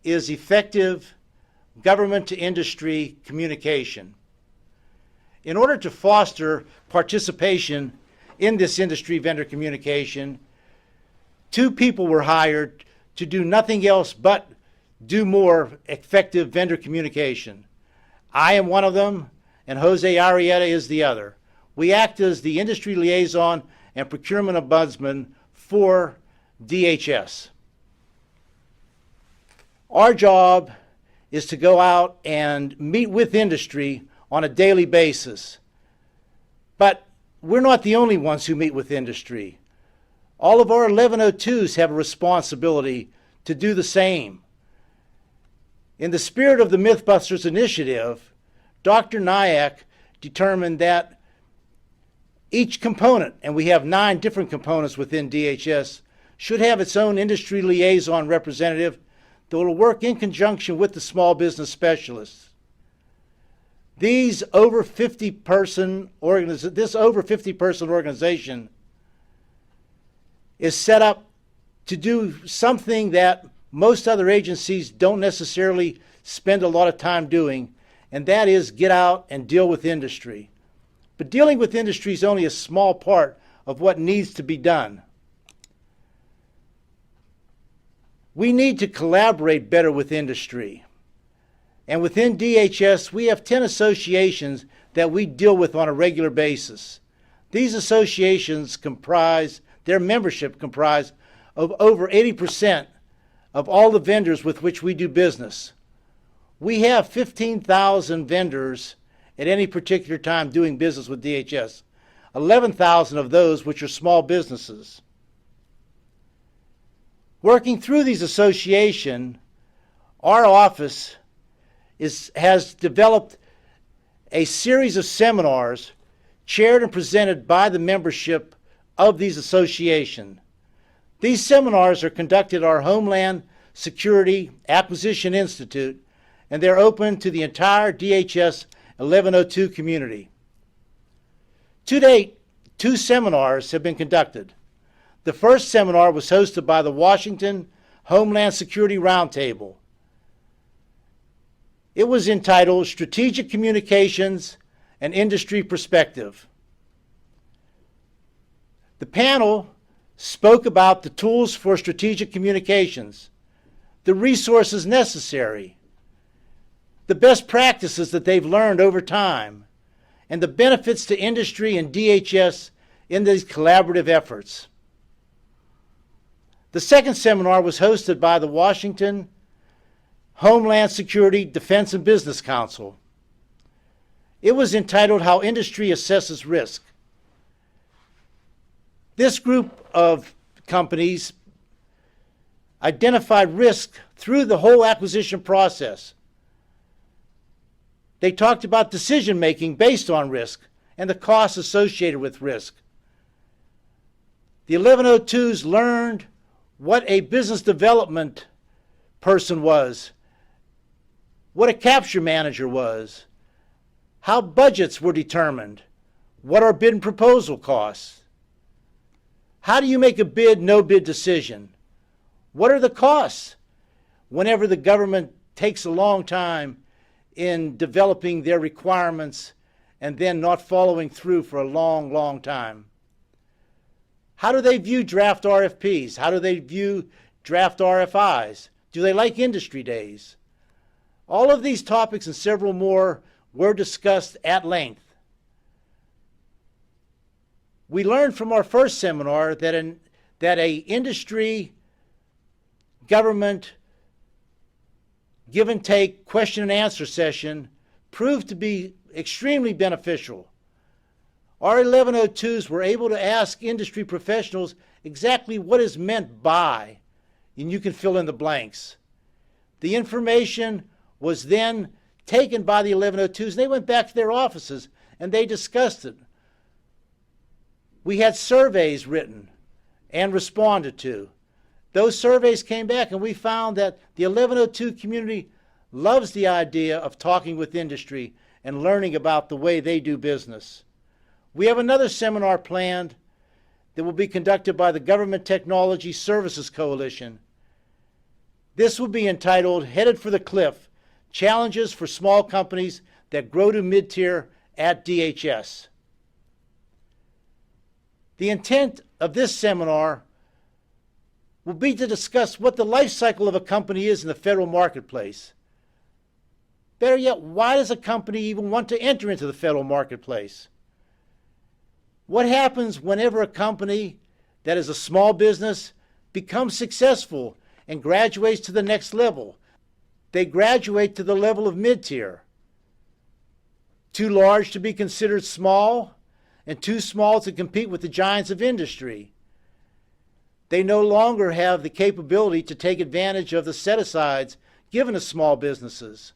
is effective government to industry communication. In order to foster participation in this industry vendor communication, 2 people were hired to do nothing else but do more effective vendor communication. I am one of them, and Jose Arrieta is the other. We act as the industry liaison and procurement ombudsman for DHS. Our job is to go out and meet with industry on a daily basis. But we're not the only ones who meet with industry. All of our 1102s have a responsibility to do the same. In the spirit of the Mythbusters initiative, Dr. Nyack determined that each component, and we have 9 different components within DHS, should have its own industry liaison representative that will work in conjunction with the small business specialists. This over 50 person organization is set up to do something that most other agencies don't necessarily spend a lot of time doing, and that is get out and deal with industry. But dealing with industry is only a small part of what needs to be done. We need to collaborate better with industry. And within DHS, we have 10 associations that we deal with on a regular basis. These associations their membership comprise of over 80% of all the vendors with which we do business. We have 15,000 vendors at any particular time doing business with DHS, 11,000 of those which are small businesses. Working through these associations, our office has developed a series of seminars chaired and presented by the membership of these associations. These seminars are conducted at our Homeland Security Acquisition Institute, and they're open to the entire DHS 1102 community. To date, 2 seminars have been conducted. The first seminar was hosted by the Washington Homeland Security Roundtable. It was entitled Strategic Communications and Industry Perspective. The panel spoke about the tools for strategic communications, the resources necessary, the best practices that they've learned over time, and the benefits to industry and DHS in these collaborative efforts. The second seminar was hosted by the Washington Homeland Security Defense and Business Council. It was entitled How Industry Assesses Risk. This group of companies identified risk through the whole acquisition process. They talked about decision making based on risk and the costs associated with risk. The 1102s learned what a business development person was, what a capture manager was, how budgets were determined, what are bid and proposal costs, how do you make a bid, no bid decision, what are the costs whenever the government takes a long time in developing their requirements and then not following through for a long, long time. How do they view draft RFPs? How do they view draft RFIs? Do they like industry days? All of these topics and several more were discussed at length. We learned from our first seminar that a industry, government, give and take question and answer session proved to be extremely beneficial. Our 1102s were able to ask industry professionals exactly what is meant by, and you can fill in the blanks. The information was then taken by the 1102s, and they went back to their offices and they discussed it. We had surveys written and responded to. Those surveys came back and we found that the 1102 community loves the idea of talking with industry and learning about the way they do business. We have another seminar planned that will be conducted by the Government Technology Services Coalition. This will be entitled Headed for the Cliff, Challenges for Small Companies that Grow to Mid-Tier at DHS. The intent of this seminar will be to discuss what the life cycle of a company is in the federal marketplace. Better yet, why does a company even want to enter into the federal marketplace? What happens whenever a company that is a small business becomes successful and graduates to the next level? They graduate to the level of mid-tier. Too large to be considered small and too small to compete with the giants of industry. They no longer have the capability to take advantage of the set-asides given to small businesses.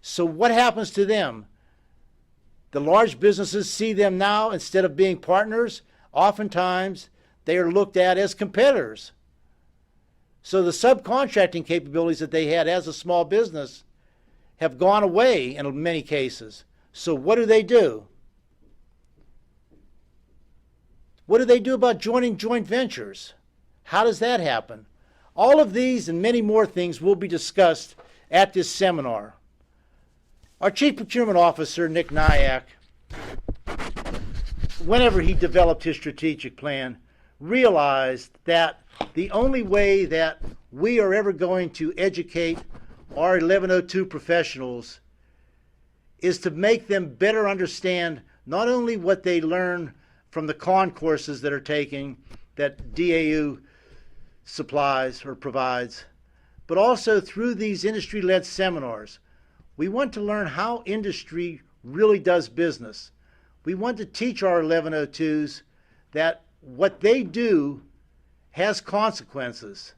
So what happens to them? The large businesses see them now, instead of being partners, oftentimes they are looked at as competitors. So the subcontracting capabilities that they had as a small business have gone away in many cases. So what do? What do they do about joining joint ventures? How does that happen? All of these and many more things will be discussed at this seminar. Our Chief Procurement Officer, Nick Nyack, whenever he developed his strategic plan, realized that the only way that we are ever going to educate our 1102 professionals is to make them better understand not only what they learn from the courses that are taking, that DAU supplies or provides, but also through these industry-led seminars. We want to learn how industry really does business. We want to teach our 1102s that what they do has consequences.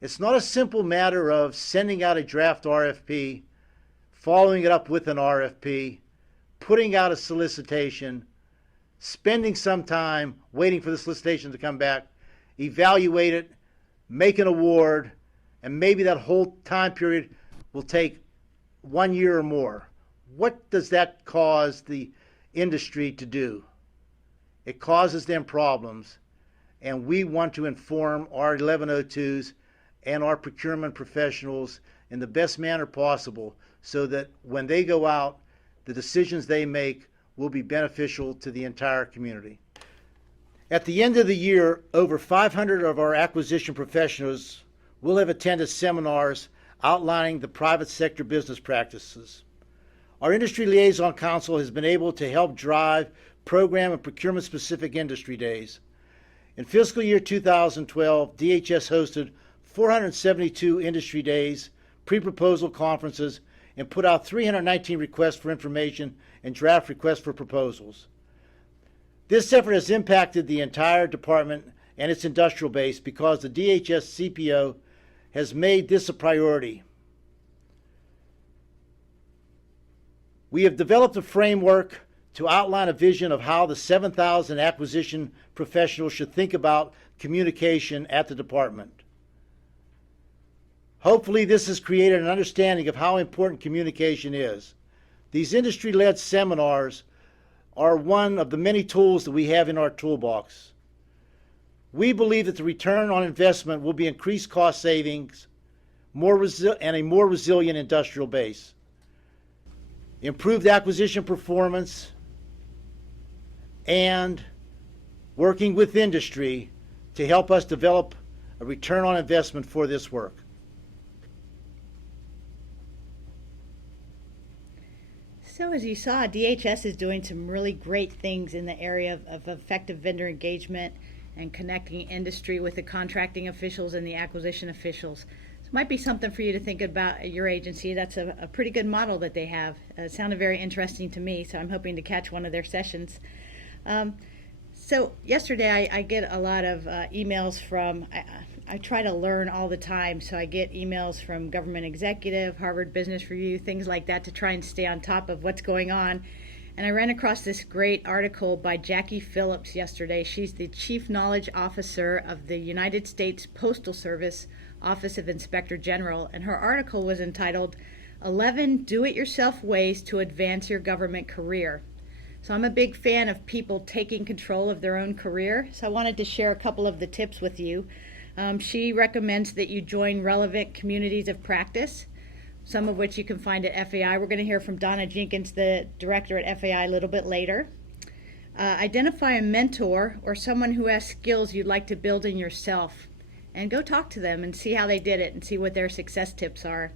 It's not a simple matter of sending out a draft RFP, following it up with an RFP, putting out a solicitation, spending some time waiting for the solicitation to come back, evaluate it, make an award, and maybe that whole time period will take 1 year or more. What does that cause the industry to do? It causes them problems, and we want to inform our 1102s and our procurement professionals in the best manner possible so that when they go out, the decisions they make will be beneficial to the entire community. At the end of the year, over 500 of our acquisition professionals will have attended seminars outlining the private sector business practices. Our Industry Liaison Council has been able to help drive program and procurement-specific industry days. In fiscal year 2012, DHS hosted 472 industry days, pre-proposal conferences, and put out 319 requests for information and draft requests for proposals. This effort has impacted the entire department and its industrial base because the DHS CPO has made this a priority. We have developed a framework to outline a vision of how the 7,000 acquisition professionals should think about communication at the department. Hopefully, this has created an understanding of how important communication is. These industry-led seminars are one of the many tools that we have in our toolbox. We believe that the return on investment will be increased cost savings and a more resilient industrial base, improved acquisition performance, and working with industry to help us develop a return on investment for this work. So as you saw, DHS is doing some really great things in the area of effective vendor engagement and connecting industry with the contracting officials and the acquisition officials. So it might be something for you to think about at your agency. That's a pretty good model that they have. It sounded very interesting to me, so I'm hoping to catch one of their sessions. So yesterday I get a lot of emails from, I try to learn all the time, so I get emails from Government Executive, Harvard Business Review, things like that to try and stay on top of what's going on. And I ran across this great article by Jackie Phillips yesterday. She's the Chief Knowledge Officer of the United States Postal Service Office of Inspector General, and her article was entitled 11 Do-It-Yourself Ways to Advance Your Government Career. So I'm a big fan of people taking control of their own career, so I wanted to share a couple of the tips with you. She recommends that you join relevant communities of practice, some of which you can find at FAI. We're going to hear from Donna Jenkins, the director at FAI, a little bit later. Identify a mentor or someone who has skills you'd like to build in yourself, and go talk to them and see how they did it and see what their success tips are.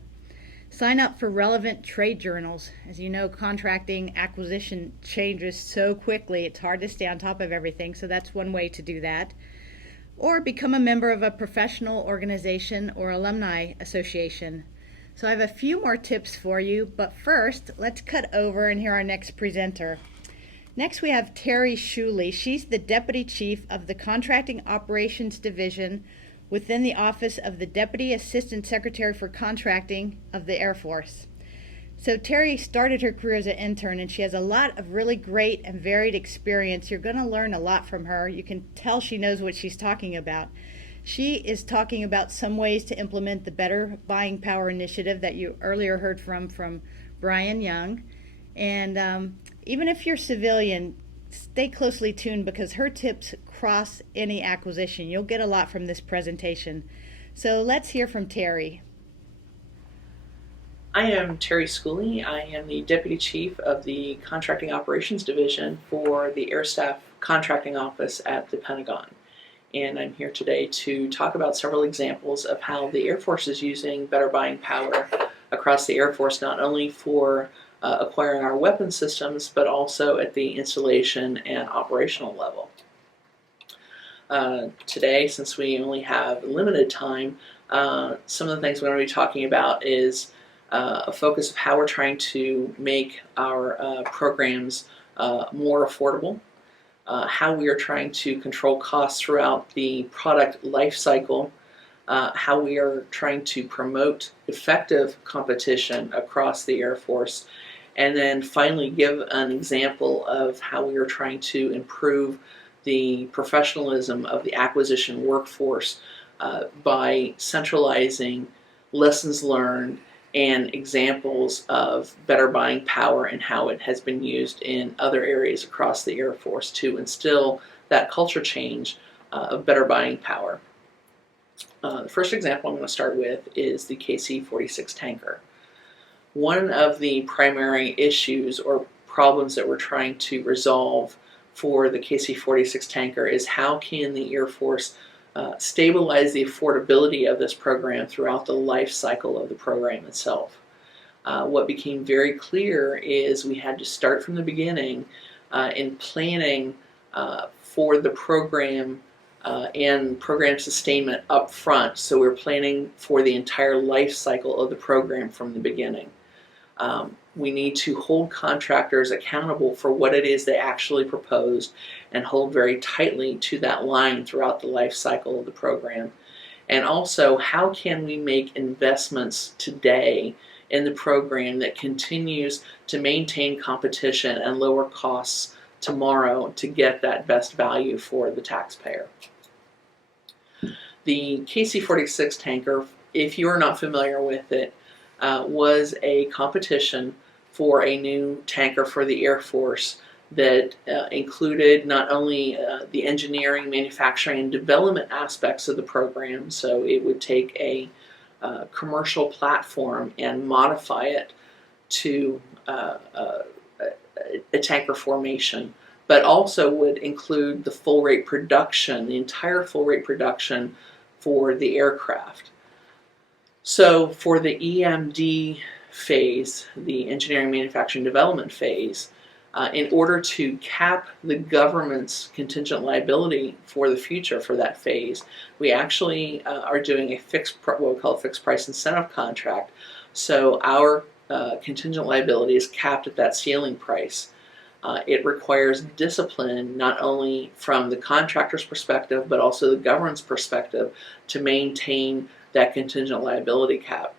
Sign up for relevant trade journals. As you know, contracting acquisition changes so quickly, it's hard to stay on top of everything, so that's one way to do that. Or become a member of a professional organization or alumni association. So I have a few more tips for you, but first, let's cut over and hear our next presenter. Next we have Terry Shuley. She's the Deputy Chief of the Contracting Operations Division within the Office of the Deputy Assistant Secretary for Contracting of the Air Force. So Terry started her career as an intern, and she has a lot of really great and varied experience. You're going to learn a lot from her. You can tell she knows what she's talking about. She is talking about some ways to implement the Better Buying Power initiative that you earlier heard from Brian Young. And even if you're civilian, stay closely tuned because her tips cross any acquisition. You'll get a lot from this presentation. So let's hear from Terry. I am Terry Shuley. I am the Deputy Chief of the Contracting Operations Division for the Air Staff Contracting Office at the Pentagon. And I'm here today to talk about several examples of how the Air Force is using better buying power across the Air Force, not only for acquiring our weapon systems, but also at the installation and operational level. Today, since we only have limited time, some of the things we're going to be talking about is a focus of how we're trying to make our programs more affordable, how we are trying to control costs throughout the product life cycle, how we are trying to promote effective competition across the Air Force, and then finally give an example of how we are trying to improve the professionalism of the acquisition workforce by centralizing lessons learned and examples of better buying power and how it has been used in other areas across the Air Force to instill that culture change of better buying power. The first example I'm going to start with is the KC-46 tanker. One of the primary issues or problems that we're trying to resolve for the KC-46 tanker is how can the Air Force stabilize the affordability of this program throughout the life cycle of the program itself. What became very clear is we had to start from the beginning in planning for the program and program sustainment up front. So we're planning for the entire life cycle of the program from the beginning. We need to hold contractors accountable for what it is they actually proposed and hold very tightly to that line throughout the life cycle of the program. And also, how can we make investments today in the program that continues to maintain competition and lower costs tomorrow to get that best value for the taxpayer? The KC-46 tanker, if you are not familiar with it, was a competition for a new tanker for the Air Force that included not only the engineering, manufacturing, and development aspects of the program, so it would take a commercial platform and modify it to a tanker formation, but also would include the full rate production, the entire full rate production for the aircraft. So for the EMD phase, the engineering, manufacturing, development phase, in order to cap the government's contingent liability for the future for that phase, we actually are doing a what we call a fixed price incentive contract. So our contingent liability is capped at that ceiling price. It requires discipline not only from the contractor's perspective, but also the government's perspective to maintain that contingent liability cap.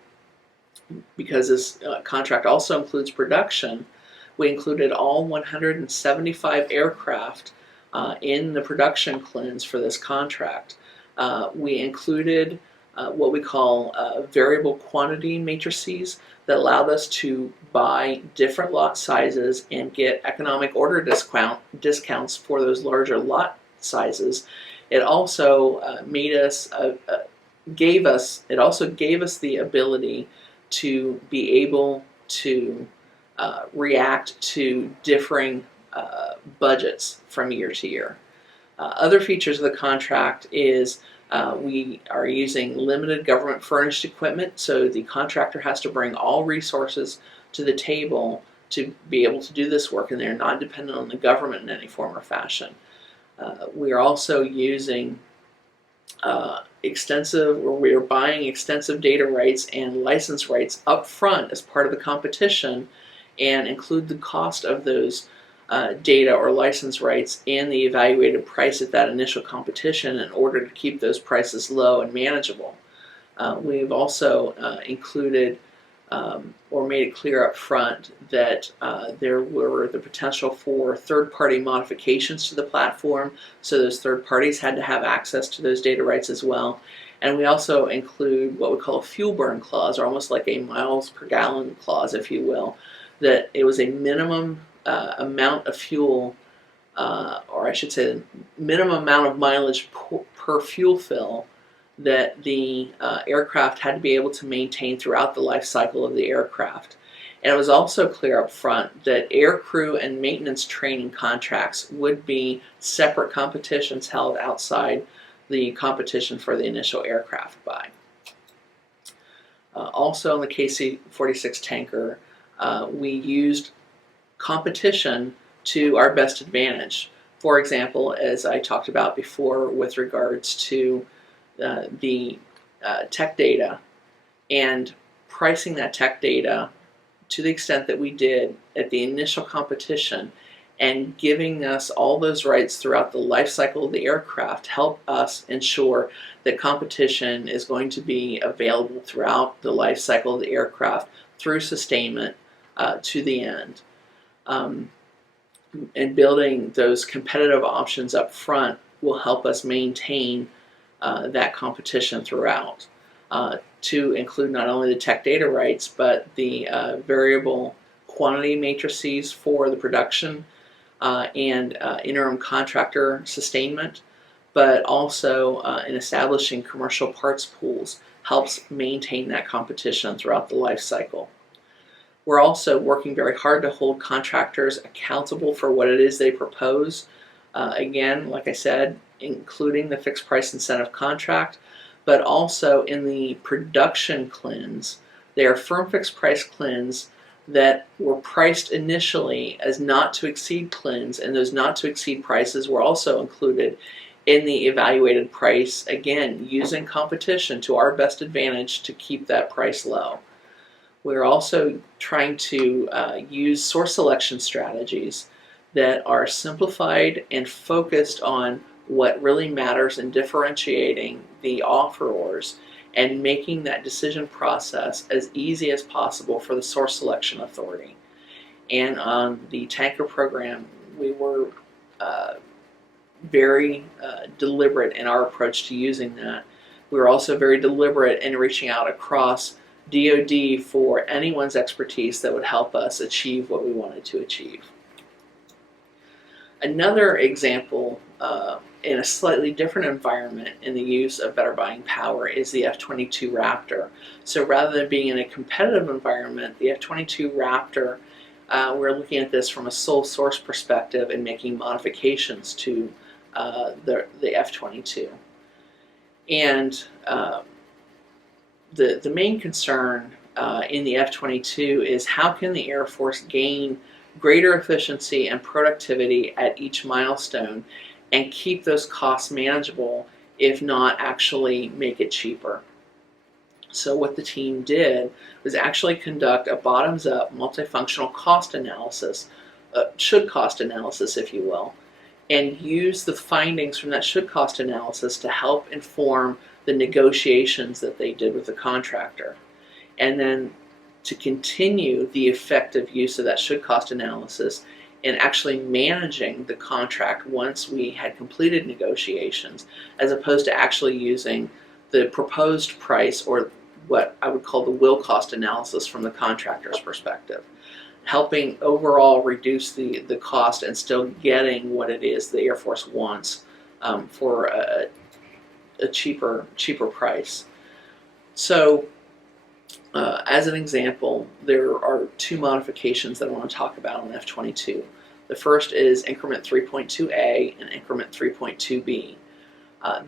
Because this contract also includes production, we included all 175 aircraft in the production cleanse for this contract. We included what we call variable quantity matrices that allowed us to buy different lot sizes and get economic order discounts for those larger lot sizes. It also gave us the ability to be able to react to differing budgets from year to year. Other features of the contract is we are using limited government furnished equipment, so the contractor has to bring all resources to the table to be able to do this work, and they're not dependent on the government in any form or fashion. We are also using we are buying extensive data rights and license rights up front as part of the competition, and include the cost of those data or license rights in the evaluated price at that initial competition in order to keep those prices low and manageable. We've also included or made it clear up front that there were the potential for third-party modifications to the platform, so those third parties had to have access to those data rights as well. And we also include what we call a fuel burn clause, or almost like a miles per gallon clause, if you will, that it was a minimum amount of fuel, or I should say the minimum amount of mileage per fuel fill that the aircraft had to be able to maintain throughout the life cycle of the aircraft. And it was also clear up front that air crew and maintenance training contracts would be separate competitions held outside the competition for the initial aircraft buy. Also in the KC-46 tanker, we used competition to our best advantage. For example, as I talked about before with regards to the tech data and pricing that tech data to the extent that we did at the initial competition, and giving us all those rights throughout the life cycle of the aircraft help us ensure that competition is going to be available throughout the life cycle of the aircraft through sustainment to the end. And building those competitive options up front will help us maintain that competition throughout, to include not only the tech data rights, but the variable quantity matrices for the production and interim contractor sustainment, but also in establishing commercial parts pools helps maintain that competition throughout the life cycle. We're also working very hard to hold contractors accountable for what it is they propose. Again, like I said, including the fixed price incentive contract, but also in the production CLINs. They are firm fixed price CLINs that were priced initially as not to exceed CLINs, and those not to exceed prices were also included in the evaluated price, again, using competition to our best advantage to keep that price low. We're also trying to use source selection strategies that are simplified and focused on what really matters in differentiating the offerors and making that decision process as easy as possible for the source selection authority. And on the tanker program, we were very deliberate in our approach to using that. We were also very deliberate in reaching out across DoD for anyone's expertise that would help us achieve what we wanted to achieve. Another example in a slightly different environment in the use of better buying power is the F-22 Raptor. So rather than being in a competitive environment, the F-22 Raptor, we're looking at this from a sole source perspective and making modifications to the F-22. And the main concern in the F-22 is how can the Air Force gain greater efficiency and productivity at each milestone and keep those costs manageable, if not actually make it cheaper. So what the team did was actually conduct a bottoms-up multifunctional cost analysis, should cost analysis if you will, and use the findings from that should cost analysis to help inform the negotiations that they did with the contractor. And then to continue the effective use of that should cost analysis and actually managing the contract once we had completed negotiations, as opposed to actually using the proposed price, or what I would call the will cost analysis from the contractor's perspective, helping overall reduce the cost and still getting what it is the Air Force wants for a cheaper price. So as an example, there are two modifications that I want to talk about on F-22. The first is increment 3.2A and increment 3.2B.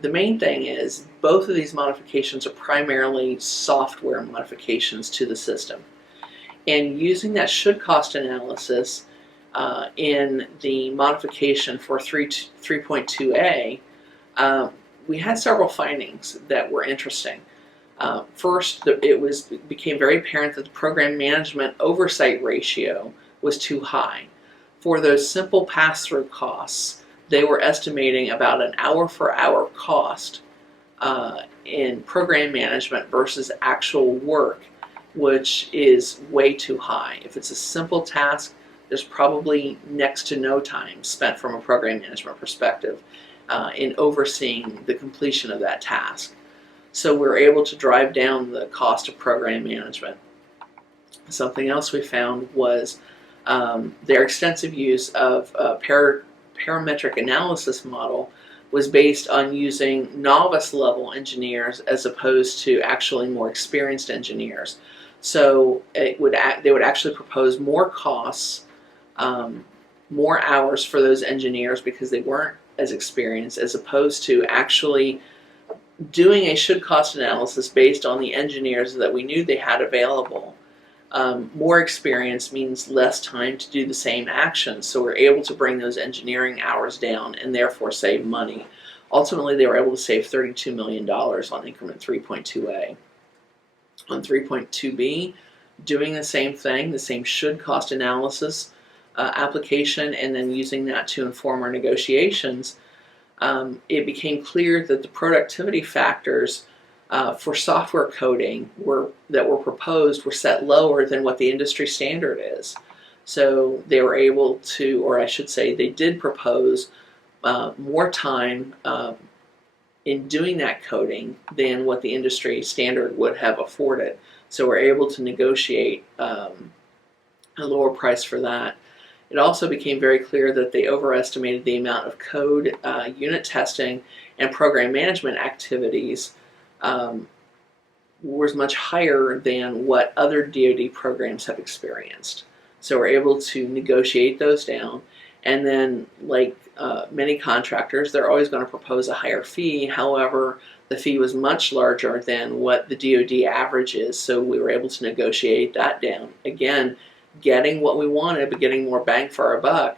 The main thing is both of these modifications are primarily software modifications to the system. And using that should cost analysis in the modification for 3.2A, we had several findings that were interesting. First, it became very apparent that the program management oversight ratio was too high. For those simple pass-through costs, they were estimating about an hour-for-hour cost in program management versus actual work, which is way too high. If it's a simple task, there's probably next to no time spent from a program management perspective in overseeing the completion of that task. So we're able to drive down the cost of program management. Something else we found was their extensive use of a parametric analysis model was based on using novice level engineers as opposed to actually more experienced engineers. So they would actually propose more costs, more hours for those engineers because they weren't as experienced, as opposed to actually doing a should cost analysis based on the engineers that we knew they had available. More experience means less time to do the same actions, so we're able to bring those engineering hours down and therefore save money. Ultimately, they were able to save $32 million on increment 3.2A. On 3.2B, doing the same thing, the same should cost analysis, application and then using that to inform our negotiations, it became clear that the productivity factors for software coding that were proposed were set lower than what the industry standard is. So they were able to, or I should say, they did propose more time in doing that coding than what the industry standard would have afforded. So we're able to negotiate a lower price for that. It also became very clear that they overestimated the amount of code, unit testing, and program management activities was much higher than what other DoD programs have experienced. So we're able to negotiate those down. And then, like many contractors, they're always going to propose a higher fee. However, the fee was much larger than what the DoD average is, so we were able to negotiate that down. Again, getting what we wanted, but getting more bang for our buck,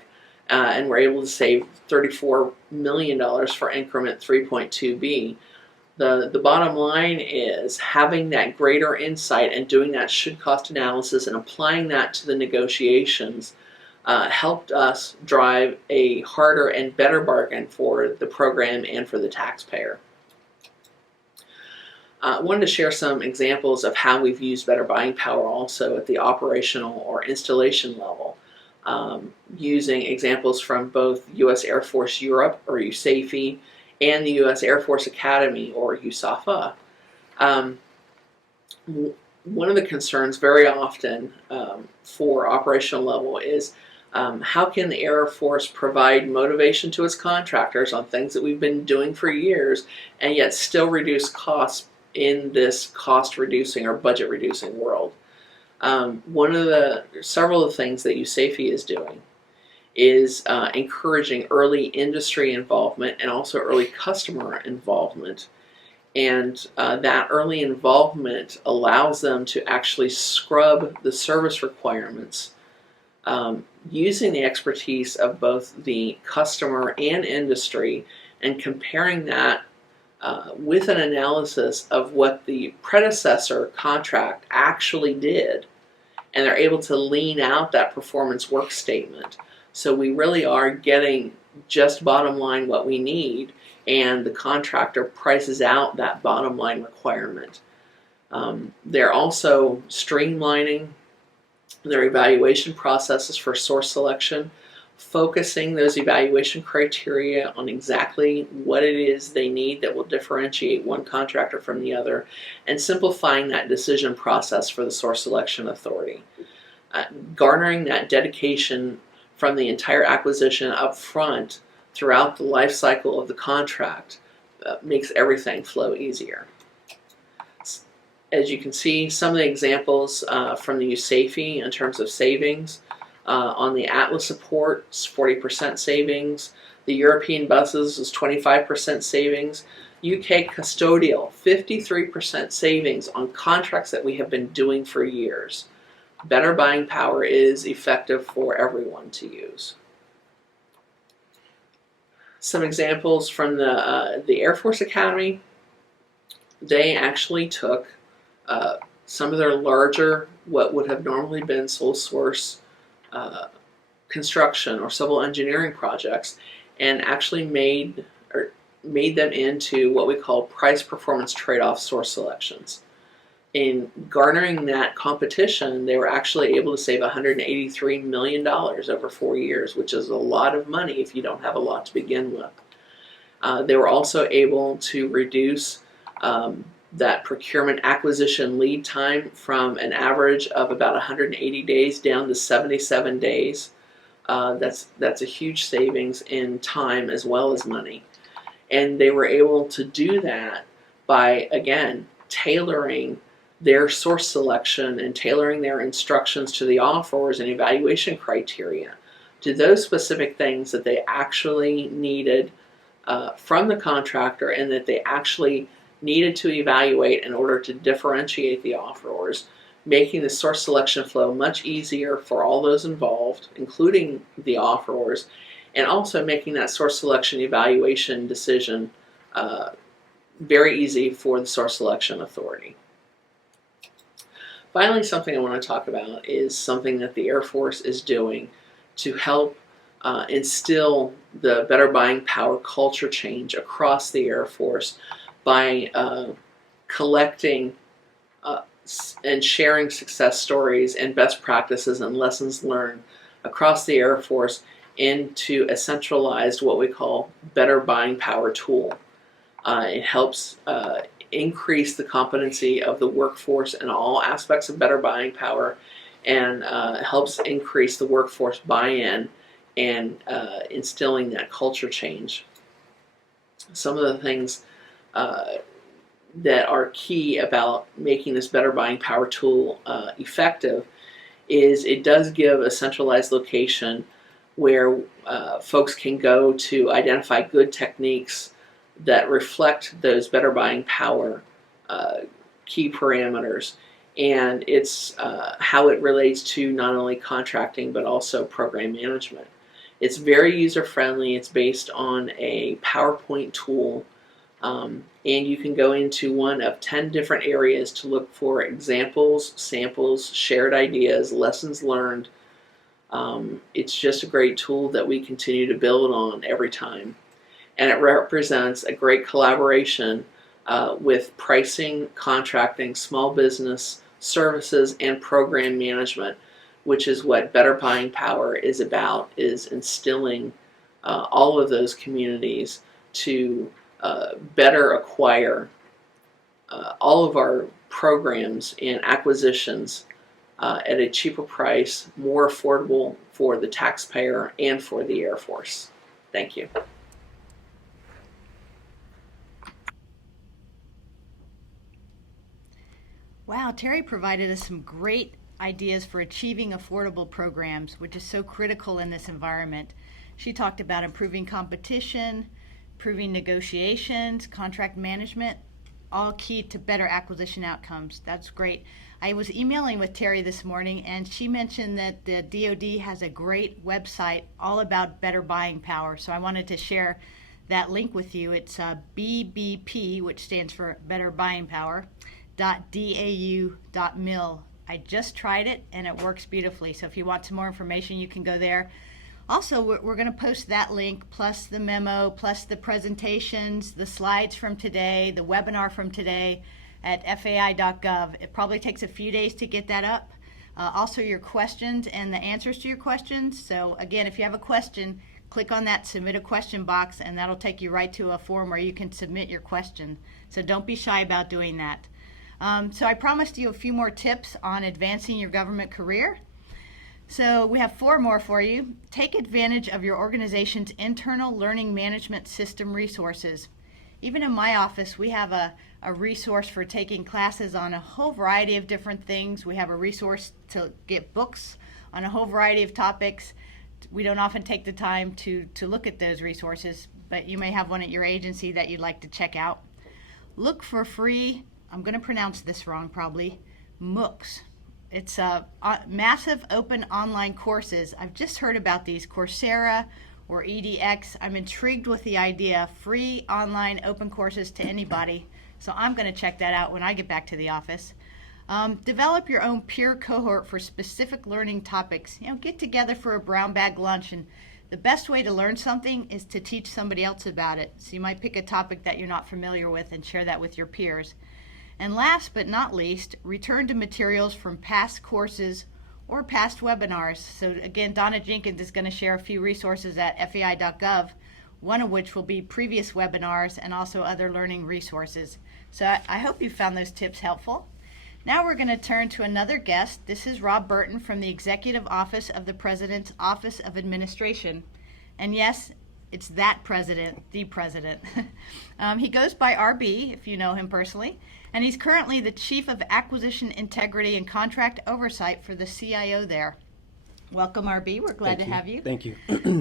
and we're able to save $34 million for increment 3.2B. The bottom line is having that greater insight and doing that should-cost analysis and applying that to the negotiations helped us drive a harder and better bargain for the program and for the taxpayer. I wanted to share some examples of how we've used better buying power also at the operational or installation level, using examples from both U.S. Air Force Europe, or USAFE, and the U.S. Air Force Academy, or USAFA. One of the concerns very often for operational level is how can the Air Force provide motivation to its contractors on things that we've been doing for years and yet still reduce costs in this cost reducing or budget reducing world. Several of the things that USAFE is doing is encouraging early industry involvement and also early customer involvement. And that early involvement allows them to actually scrub the service requirements using the expertise of both the customer and industry and comparing that with an analysis of what the predecessor contract actually did. And they're able to lean out that performance work statement. So we really are getting just bottom line what we need, and the contractor prices out that bottom line requirement. They're also streamlining their evaluation processes for source selection, focusing those evaluation criteria on exactly what it is they need that will differentiate one contractor from the other, and simplifying that decision process for the source selection authority. Garnering that dedication from the entire acquisition up front throughout the life cycle of the contract makes everything flow easier. As you can see, some of the examples from the USAFE in terms of savings. On the Atlas support, it's 40% savings. The European buses is 25% savings. UK custodial, 53% savings on contracts that we have been doing for years. Better buying power is effective for everyone to use. Some examples from the Air Force Academy. They actually took some of their larger, what would have normally been sole source construction or civil engineering projects, and actually made them into what we call price performance trade-off source selections. In garnering that competition, they were actually able to save $183 million over 4 years, which is a lot of money if you don't have a lot to begin with. They were also able to reduce that procurement acquisition lead time from an average of about 180 days down to 77 days. That's a huge savings in time as well as money. And they were able to do that by, again, tailoring their source selection and tailoring their instructions to the offerors and evaluation criteria to those specific things that they actually needed from the contractor and that they actually needed to evaluate in order to differentiate the offerors, making the source selection flow much easier for all those involved, including the offerors, and also making that source selection evaluation decision very easy for the source selection authority. Finally, something I want to talk about is something that the Air Force is doing to help instill the better buying power culture change across the Air Force by collecting and sharing success stories and best practices and lessons learned across the Air Force into a centralized, what we call, better buying power tool. It helps increase the competency of the workforce in all aspects of better buying power, and helps increase the workforce buy-in and instilling that culture change. Some of the things that are key about making this better buying power tool effective is it does give a centralized location where folks can go to identify good techniques that reflect those better buying power key parameters, and it's how it relates to not only contracting but also program management. It's very user-friendly. It's based on a PowerPoint tool, and you can go into one of 10 different areas to look for examples, samples, shared ideas, lessons learned. It's just a great tool that we continue to build on every time. And it represents a great collaboration with pricing, contracting, small business, services, and program management, which is what better buying power is about, is instilling all of those communities to better acquire all of our programs and acquisitions at a cheaper price, more affordable for the taxpayer and for the Air Force. Thank you. Wow, Terry provided us some great ideas for achieving affordable programs, which is so critical in this environment. She talked about improving competition, improving negotiations, contract management, all key to better acquisition outcomes. That's great. I was emailing with Terry this morning, and she mentioned that the DoD has a great website all about better buying power. So I wanted to share that link with you. It's BBP, which stands for Better Buying Power, .dau.mil. I just tried it and it works beautifully. So if you want some more information, you can go there. Also, we're going to post that link, plus the memo, plus the presentations, the slides from today, the webinar from today at fai.gov. It probably takes a few days to get that up. Also, your questions and the answers to your questions. So again, if you have a question, click on that submit a question box, and that'll take you right to a form where you can submit your question. So don't be shy about doing that. So I promised you a few more tips on advancing your government career. So we have 4 more for you. Take advantage of your organization's internal learning management system resources. Even in my office, we have a resource for taking classes on a whole variety of different things. We have a resource to get books on a whole variety of topics. We don't often take the time to look at those resources, but you may have one at your agency that you'd like to check out. Look for free, I'm going to pronounce this wrong probably, MOOCs. It's massive open online courses. I've just heard about these, Coursera or edX. I'm intrigued with the idea, free online open courses to anybody. So I'm going to check that out when I get back to the office. Develop your own peer cohort for specific learning topics. Get together for a brown bag lunch, and the best way to learn something is to teach somebody else about it. So you might pick a topic that you're not familiar with and share that with your peers. And last but not least, return to materials from past courses or past webinars. So again, Donna Jenkins is going to share a few resources at fai.gov, one of which will be previous webinars and also other learning resources. So I hope you found those tips helpful. Now we're going to turn to another guest. This is Rob Burton from the Executive Office of the President's Office of Administration. And yes, it's that president, the president. He goes by RB, if you know him personally, and he's currently the Chief of Acquisition Integrity and Contract Oversight for the CIO there. Welcome, RB. We're glad to have you. Thank you.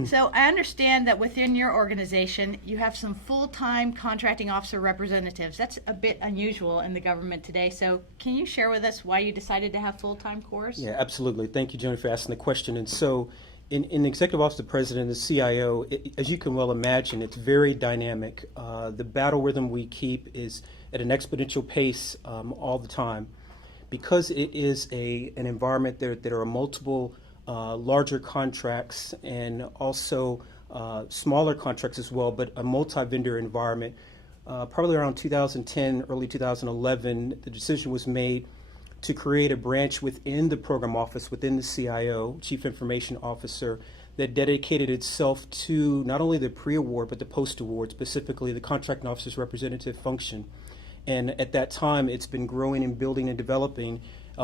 So I understand that within your organization, you have some full-time contracting officer representatives. That's a bit unusual in the government today. So can you share with us why you decided to have full-time corps? Yeah, absolutely. Thank you, Joni, for asking the question. And so in the Executive Office of the President, the CIO, as you can well imagine, it's very dynamic. The battle rhythm we keep is at an exponential pace all the time. Because it is an environment that there are multiple larger contracts and also smaller contracts as well, but a multi-vendor environment. Probably around 2010, early 2011, the decision was made to create a branch within the program office, within the CIO, Chief Information Officer, that dedicated itself to not only the pre-award but the post-award, specifically the contracting officer's representative function. And at that time, it's been growing and building and developing.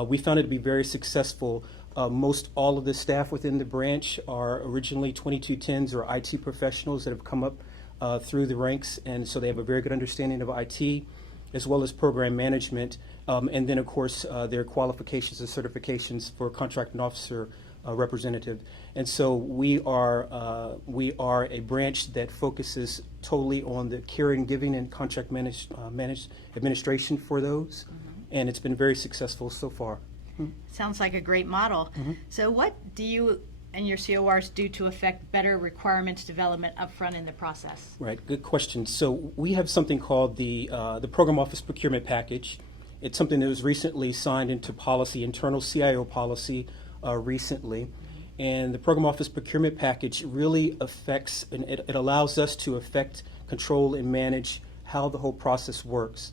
We found it to be very successful. Most all of the staff within the branch are originally 2210s or IT professionals that have come up through the ranks, and so they have a very good understanding of IT as well as program management. And then, of course, their qualifications and certifications for contracting officer representative. And so we are a branch that focuses totally on the care and giving and contract managed administration for those, and it's been very successful so far. Sounds like a great model. So what do you and your CORs do to affect better requirements development upfront in the process? Right, good question. So we have something called the Program Office Procurement Package. It's something that was recently signed into policy, internal CIO policy recently. And the Program Office Procurement Package really affects, and it allows us to affect, control, and manage how the whole process works.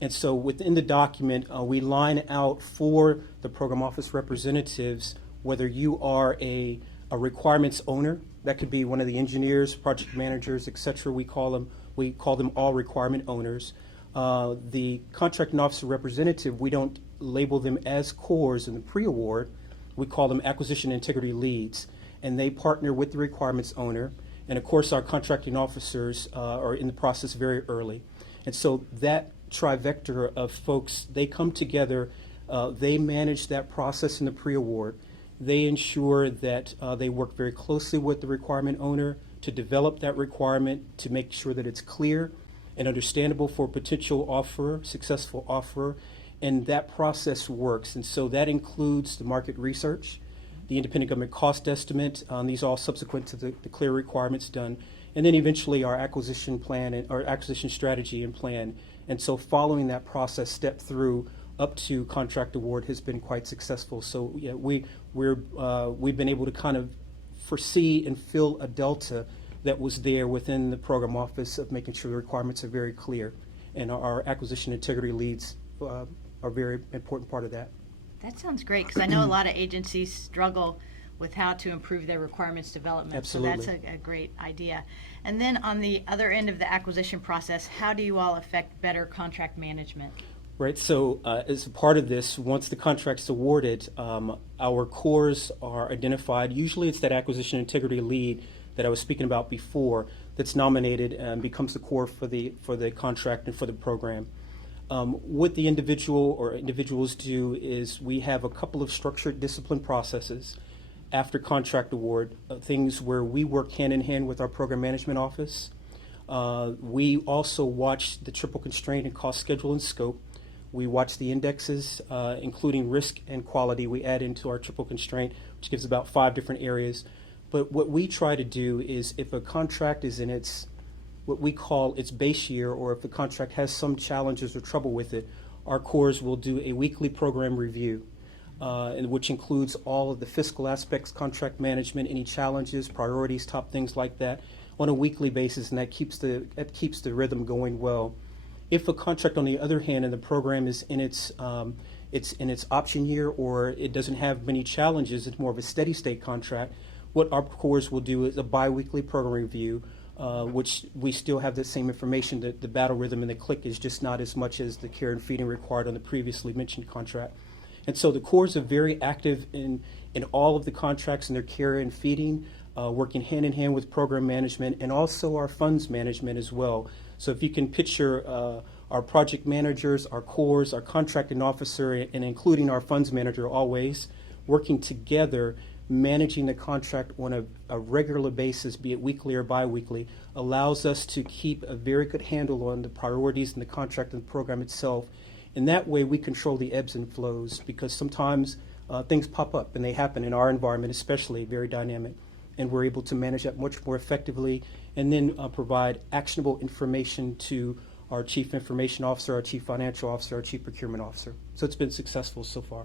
And so within the document, we line out for the program office representatives, whether you are a requirements owner, that could be one of the engineers, project managers, et cetera. We call them all requirement owners. The contracting officer representative, we don't label them as cores in the pre-award. We call them acquisition integrity leads, and they partner with the requirements owner. And of course, our contracting officers are in the process very early. And so that trivector of folks, they come together, they manage that process in the pre-award. They ensure that they work very closely with the requirement owner to develop that requirement, to make sure that it's clear and understandable for a potential offerer, successful offerer, and that process works. And so that includes the market research, the independent government cost estimate, these all subsequent to the clear requirements done, and then eventually our acquisition plan and our acquisition strategy and plan. And so following that process step through up to contract award has been quite successful. So yeah, we've been able to kind of foresee and fill a delta that was there within the program office of making sure the requirements are very clear. And our acquisition integrity leads are a very important part of that. That sounds great, because I know a lot of agencies struggle with how to improve their requirements development. Absolutely. So that's a great idea. And then on the other end of the acquisition process, how do you all affect better contract management? Right, so as a part of this, once the contract's awarded, our cores are identified. Usually it's that acquisition integrity lead that I was speaking about before that's nominated and becomes the core for the contract and for the program. What the individual or individuals do is we have a couple of structured discipline processes after contract award, things where we work hand in hand with our program management office. We also watch the triple constraint and cost, schedule, and scope. We watch the indexes, including risk and quality. We add into our triple constraint, which gives about 5 different areas. But what we try to do is if a contract is in its, what we call its base year, or if the contract has some challenges or trouble with it, our cores will do a weekly program review, which includes all of the fiscal aspects, contract management, any challenges, priorities, top things like that, on a weekly basis, and that keeps the rhythm going well. If a contract, on the other hand, and the program is in its option year, or it doesn't have many challenges, it's more of a steady state contract, what our cores will do is a biweekly program review, which we still have the same information. That the battle rhythm and the click is just not as much as the care and feeding required on the previously mentioned contract. And so the cores are very active in all of the contracts in their care and feeding, working hand in hand with program management and also our funds management as well. So if you can picture our project managers, our cores, our contracting officer, and including our funds manager always working together, managing the contract on a regular basis, be it weekly or biweekly, allows us to keep a very good handle on the priorities in the contract and the program itself. And that way we control the ebbs and flows, because sometimes things pop up, and they happen in our environment, especially very dynamic. And we're able to manage that much more effectively, and then provide actionable information to our Chief Information Officer, our Chief Financial Officer, our Chief Procurement Officer. So it's been successful so far.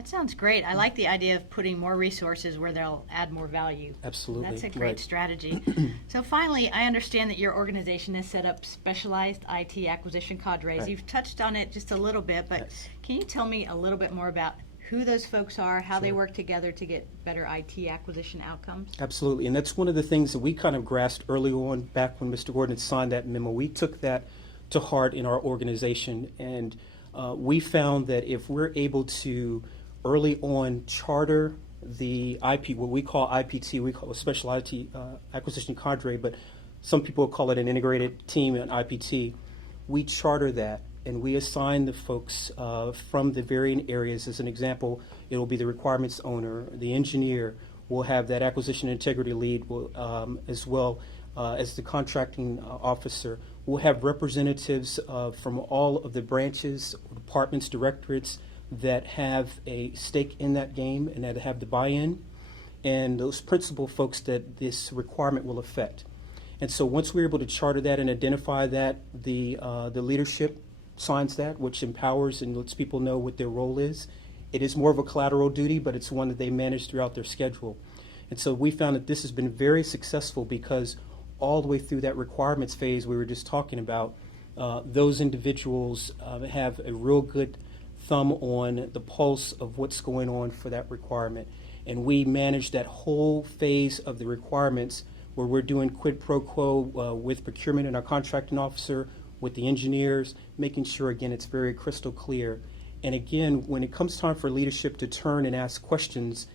That sounds great. I like the idea of putting more resources where they'll add more value. Absolutely. That's a great right. strategy. So finally, I understand that your organization has set up specialized IT acquisition cadres. Right. You've touched on it just a little bit, but Yes. can you tell me a little bit more about who those folks are, how they Sure. work together to get better IT acquisition outcomes? Absolutely, and that's one of the things that we kind of grasped early on back when Mr. Gordon had signed that memo. We took that to heart in our organization, and we found that if we're able to early on charter the IP, what we call IPT, we call a special IT acquisition cadre, but some people call it an integrated team, an IPT. We charter that and we assign the folks from the varying areas. As an example, it will be the requirements owner, the engineer, will have that acquisition integrity lead, as well as the contracting officer. We'll have representatives from all of the branches, departments, directorates that have a stake in that game and that have the buy-in, and those principal folks that this requirement will affect. And so once we're able to charter that and identify that, the leadership signs that, which empowers and lets people know what their role is. It is more of a collateral duty, but it's one that they manage throughout their schedule. And so we found that this has been very successful because all the way through that requirements phase we were just talking about, those individuals have a real good thumb on the pulse of what's going on for that requirement. And we manage that whole phase of the requirements where we're doing quid pro quo with procurement and our contracting officer, with the engineers, making sure, again, it's very crystal clear. And again, when it comes time for leadership to turn and ask questions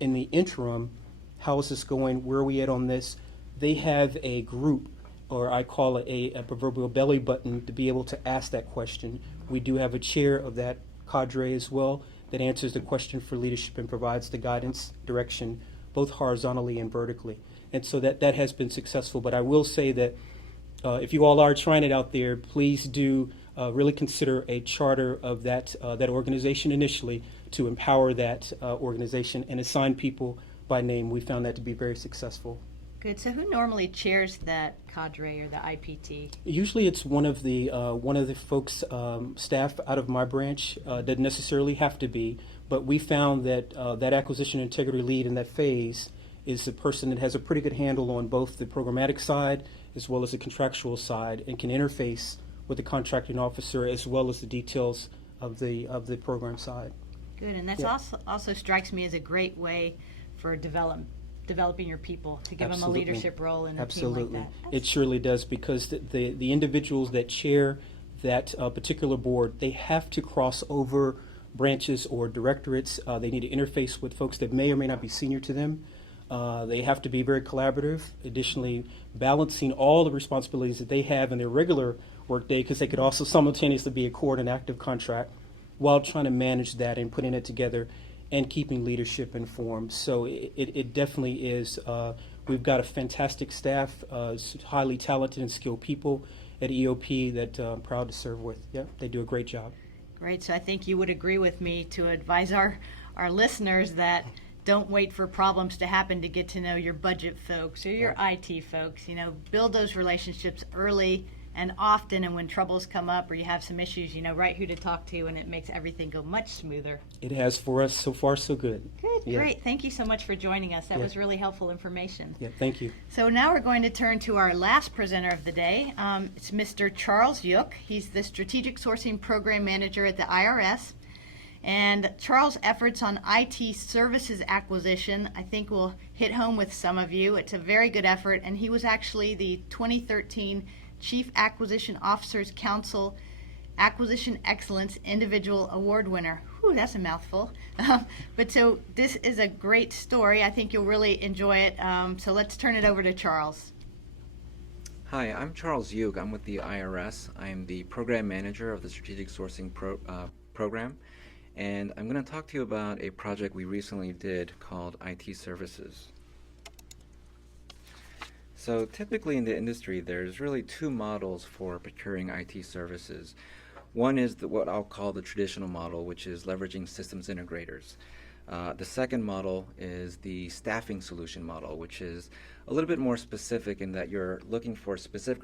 in the interim, how is this going? Where are we at on this? They have a group, or I call it a proverbial belly button, to be able to ask that question. We do have a chair of that cadre as well that answers the question for leadership and provides the guidance, direction, both horizontally and vertically. And so that has been successful. But I will say that if you all are trying it out there, please do really consider a charter of that organization initially to empower that organization and assign people by name. We found that to be very successful. Good. So who normally chairs that cadre or the IPT? Usually it's one of the folks, staff out of my branch. Doesn't necessarily have to be, but we found that that acquisition integrity lead in that phase is the person that has a pretty good handle on both the programmatic side as well as the contractual side, and can interface with the contracting officer as well as the details of the program side. Good. And that's also strikes me as a great way for developing your people, to give Absolutely. them a leadership role in a Absolutely. team like that. It surely does, because the individuals that chair that particular board, they have to cross over branches or directorates. They need to interface with folks that may or may not be senior to them. They have to be very collaborative, additionally balancing all the responsibilities that they have in their regular workday, because they could also simultaneously be a core and active contract while trying to manage that and putting it together and keeping leadership informed. So it definitely is. We've got a fantastic staff, highly talented and skilled people at EOP that I'm proud to serve with. Yeah, they do a great job. Great. So I think you would agree with me to advise our listeners that don't wait for problems to happen to get to know your budget folks or your IT folks. You know, build those relationships early and often, and when troubles come up or you have some issues, you know right who to talk to, and it makes everything go much smoother. It has for us. So far, so good. Good, Yeah. great. Thank you so much for joining us. That Yeah. was really helpful information. Yeah, thank you. So now we're going to turn to our last presenter of the day. It's Mr. Charles Yook. He's the Strategic Sourcing Program Manager at the IRS. And Charles' efforts on IT services acquisition, I think, will hit home with some of you. It's a very good effort, and he was actually the 2013 Chief Acquisition Officers Council Acquisition Excellence Individual Award winner. Whew, that's a mouthful. But so this is a great story. I think you'll really enjoy it. So let's turn it over to Charles. Hi, I'm Charles Yook. I'm with the IRS. I'm the program manager of the Strategic Sourcing Program. And I'm going to talk to you about a project we recently did called IT Services. So typically in the industry, there's really two models for procuring IT services. One is what I'll call the traditional model, which is leveraging systems integrators. The second model is the staffing solution model, which is a little bit more specific in that you're looking for specific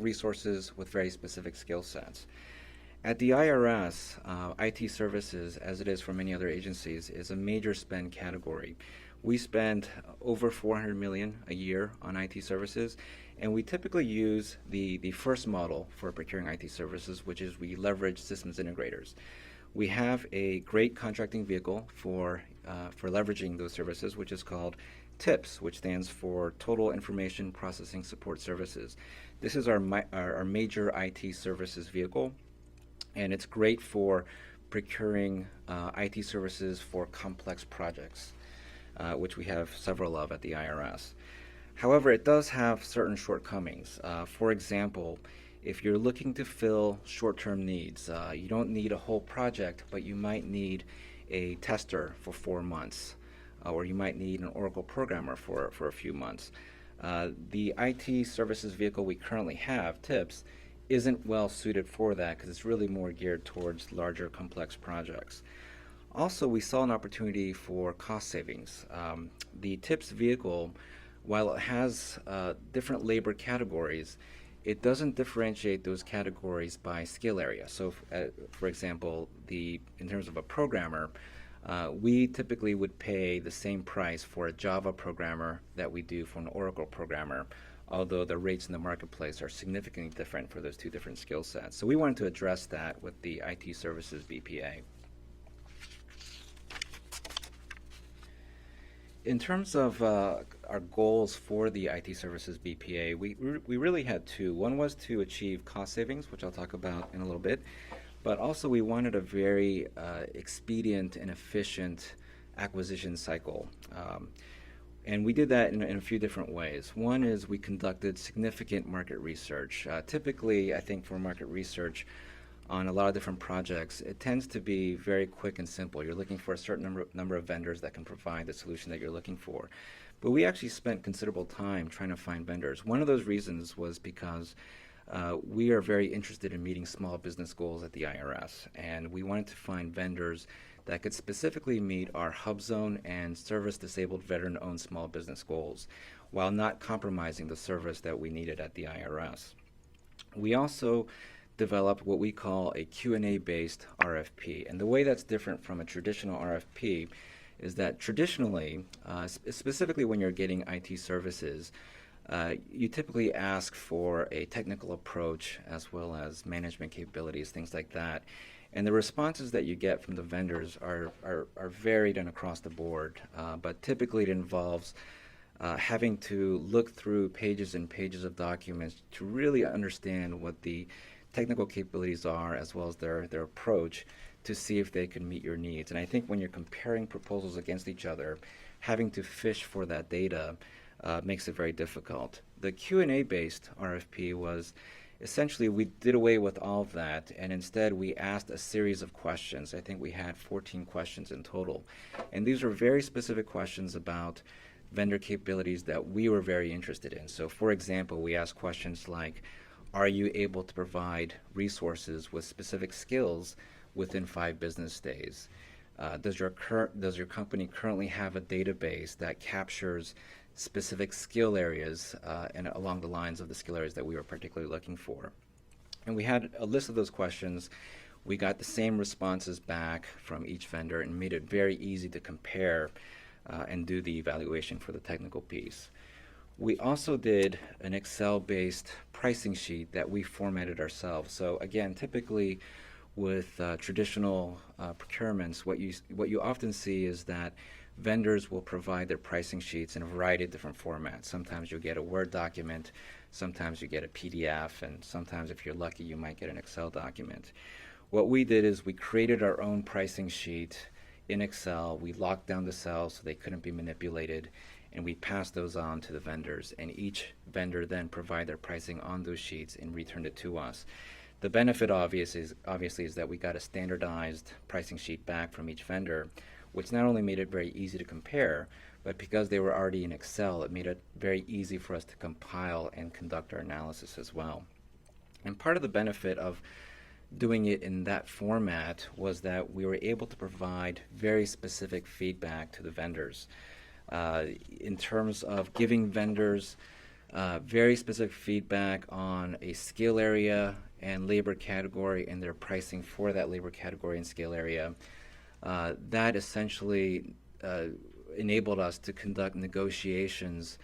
resources with very specific skill sets. At the IRS, IT services, as it is for many other agencies, is a major spend category. We spend over $400 million a year on IT services, and we typically use the first model for procuring IT services, which is we leverage systems integrators. We have a great contracting vehicle for leveraging those services, which is called TIPS, which stands for Total Information Processing Support Services. This is our major IT services vehicle, and it's great for procuring IT services for complex projects, which we have several of at the IRS. However, it does have certain shortcomings. For example, if you're looking to fill short-term needs, you don't need a whole project, but you might need a tester for 4 months, or you might need an Oracle programmer for a few months. The IT services vehicle we currently have, TIPS, isn't well suited for that because it's really more geared towards larger, complex projects. Also, we saw an opportunity for cost savings. The TIPS vehicle, while it has different labor categories, it doesn't differentiate those categories by skill area. So, for example, in terms of a programmer, we typically would pay the same price for a Java programmer that we do for an Oracle programmer, although the rates in the marketplace are significantly different for those two different skill sets. So we wanted to address that with the IT Services BPA. In terms of our goals for the IT Services BPA, we really had two. One was to achieve cost savings, which I'll talk about in a little bit, but also we wanted a very expedient and efficient acquisition cycle. And we did that in a few different ways. One is we conducted significant market research. Typically, I think for market research on a lot of different projects, it tends to be very quick and simple. You're looking for a certain number of vendors that can provide the solution that you're looking for. But we actually spent considerable time trying to find vendors. One of those reasons was because we are very interested in meeting small business goals at the IRS, and we wanted to find vendors that could specifically meet our hub zone and service-disabled veteran-owned small business goals while not compromising the service that we needed at the IRS. We also developed what we call a Q&A-based RFP, and the way that's different from a traditional RFP is that traditionally, specifically when you're getting IT services, you typically ask for a technical approach as well as management capabilities, things like that. And the responses that you get from the vendors are varied and across the board, but typically it involves having to look through pages and pages of documents to really understand what the technical capabilities are as well as their approach to see if they can meet your needs. And I think when you're comparing proposals against each other, having to fish for that data makes it very difficult. The Q&A based RFP was essentially, we did away with all of that, and instead we asked a series of questions. I think we had 14 questions in total. And these were very specific questions about vendor capabilities that we were very interested in. So for example, we asked questions like, are you able to provide resources with specific skills within 5 business days? Does your company currently have a database that captures specific skill areas and along the lines of the skill areas that we were particularly looking for? And we had a list of those questions. We got the same responses back from each vendor and made it very easy to compare and do the evaluation for the technical piece. We also did an Excel-based pricing sheet that we formatted ourselves. So again, typically with traditional procurements, what you often see is that vendors will provide their pricing sheets in a variety of different formats. Sometimes you'll get a Word document, sometimes you get a PDF, and sometimes if you're lucky you might get an Excel document. What we did is we created our own pricing sheet in Excel. We locked down the cells so they couldn't be manipulated, and we passed those on to the vendors, and each vendor then provided their pricing on those sheets and returned it to us. The benefit obviously is that we got a standardized pricing sheet back from each vendor, which not only made it very easy to compare, but because they were already in Excel, it made it very easy for us to compile and conduct our analysis as well. And part of the benefit of doing it in that format was that we were able to provide very specific feedback to the vendors in terms of giving vendors very specific feedback on a skill area and labor category and their pricing for that labor category and scale area. That essentially enabled us to conduct negotiations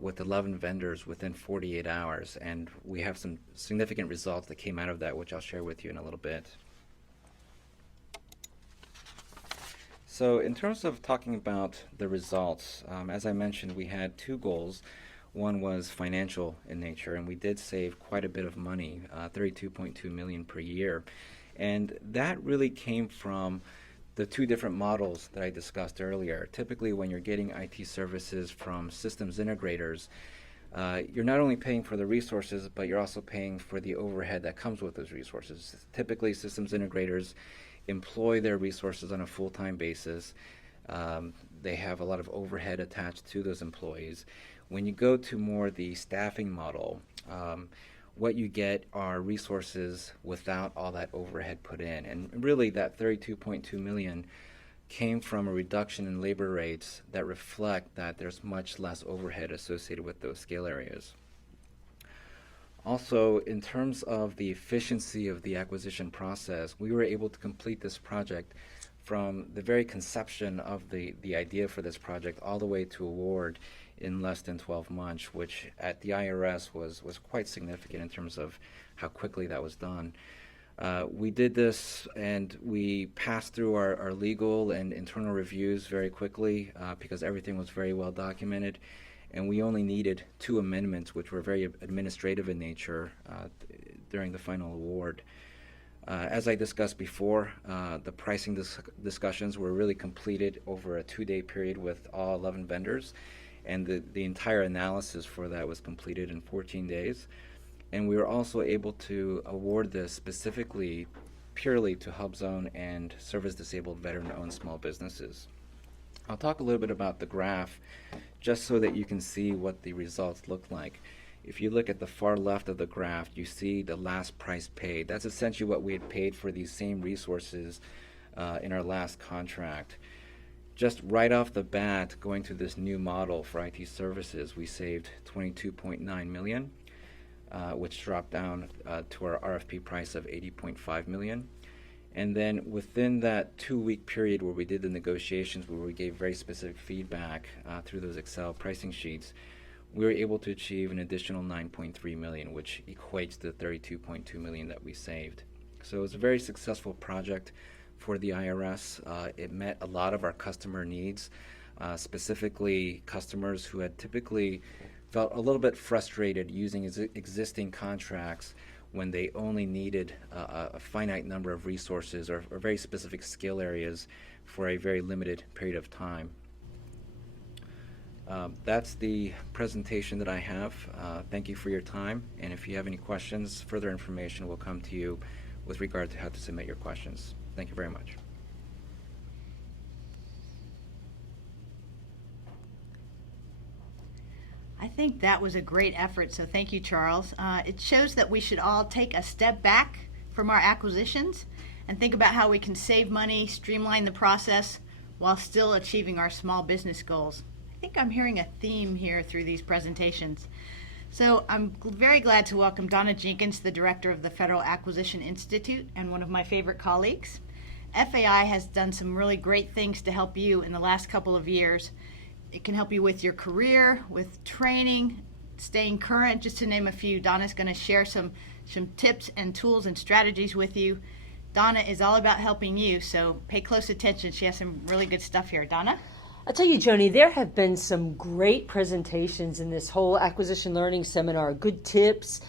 with 11 vendors within 48 hours, and we have some significant results that came out of that, which I'll share with you in a little bit. So in terms of talking about the results, as I mentioned, we had two goals. One was financial in nature, and we did save quite a bit of money, $32.2 million per year. And that really came from the two different models that I discussed earlier. Typically, when you're getting IT services from systems integrators, you're not only paying for the resources, but you're also paying for the overhead that comes with those resources. Typically, systems integrators employ their resources on a full-time basis. They have a lot of overhead attached to those employees. When you go to more the staffing model, what you get are resources without all that overhead put in. And really that $32.2 million came from a reduction in labor rates that reflect that there's much less overhead associated with those scale areas. Also, in terms of the efficiency of the acquisition process, we were able to complete this project from the very conception of the idea for this project all the way to award in less than 12 months, which at the IRS was quite significant in terms of how quickly that was done. We did this and we passed through our legal and internal reviews very quickly because everything was very well documented, and we only needed 2 amendments, which were very administrative in nature, during the final award. As I discussed before, the pricing discussions were really completed over a 2-day period with all 11 vendors, and the entire analysis for that was completed in 14 days. And we were also able to award this specifically purely to HubZone and service-disabled veteran-owned small businesses. I'll talk a little bit about the graph just so that you can see what the results look like. If you look at the far left of the graph, you see the last price paid. That's essentially what we had paid for these same resources in our last contract. Just right off the bat, going to this new model for IT services, we saved $22.9 million, which dropped down to our RFP price of $80.5 million. And then within that 2-week period where we did the negotiations, where we gave very specific feedback through those Excel pricing sheets, we were able to achieve an additional $9.3 million, which equates to the $32.2 million that we saved. So it was a very successful project for the IRS. It met a lot of our customer needs, specifically customers who had typically felt a little bit frustrated using existing contracts when they only needed a finite number of resources or very specific skill areas for a very limited period of time. That's the presentation that I have. Thank you for your time, and if you have any questions, further information will come to you with regard to how to submit your questions. Thank you very much. I think that was a great effort, so thank you, Charles. It shows that we should all take a step back from our acquisitions and think about how we can save money, streamline the process, while still achieving our small business goals. I think I'm hearing a theme here through these presentations. So I'm very glad to welcome Donna Jenkins, the director of the Federal Acquisition Institute and one of my favorite colleagues. FAI has done some really great things to help you in the last couple of years. It can help you with your career, with training, staying current, just to name a few. Donna's going to share some tips and tools and strategies with you. Donna is all about helping you, so pay close attention. She has some really good stuff here. Donna? I'll tell you, Joni, there have been some great presentations in this whole acquisition learning seminar, good tips,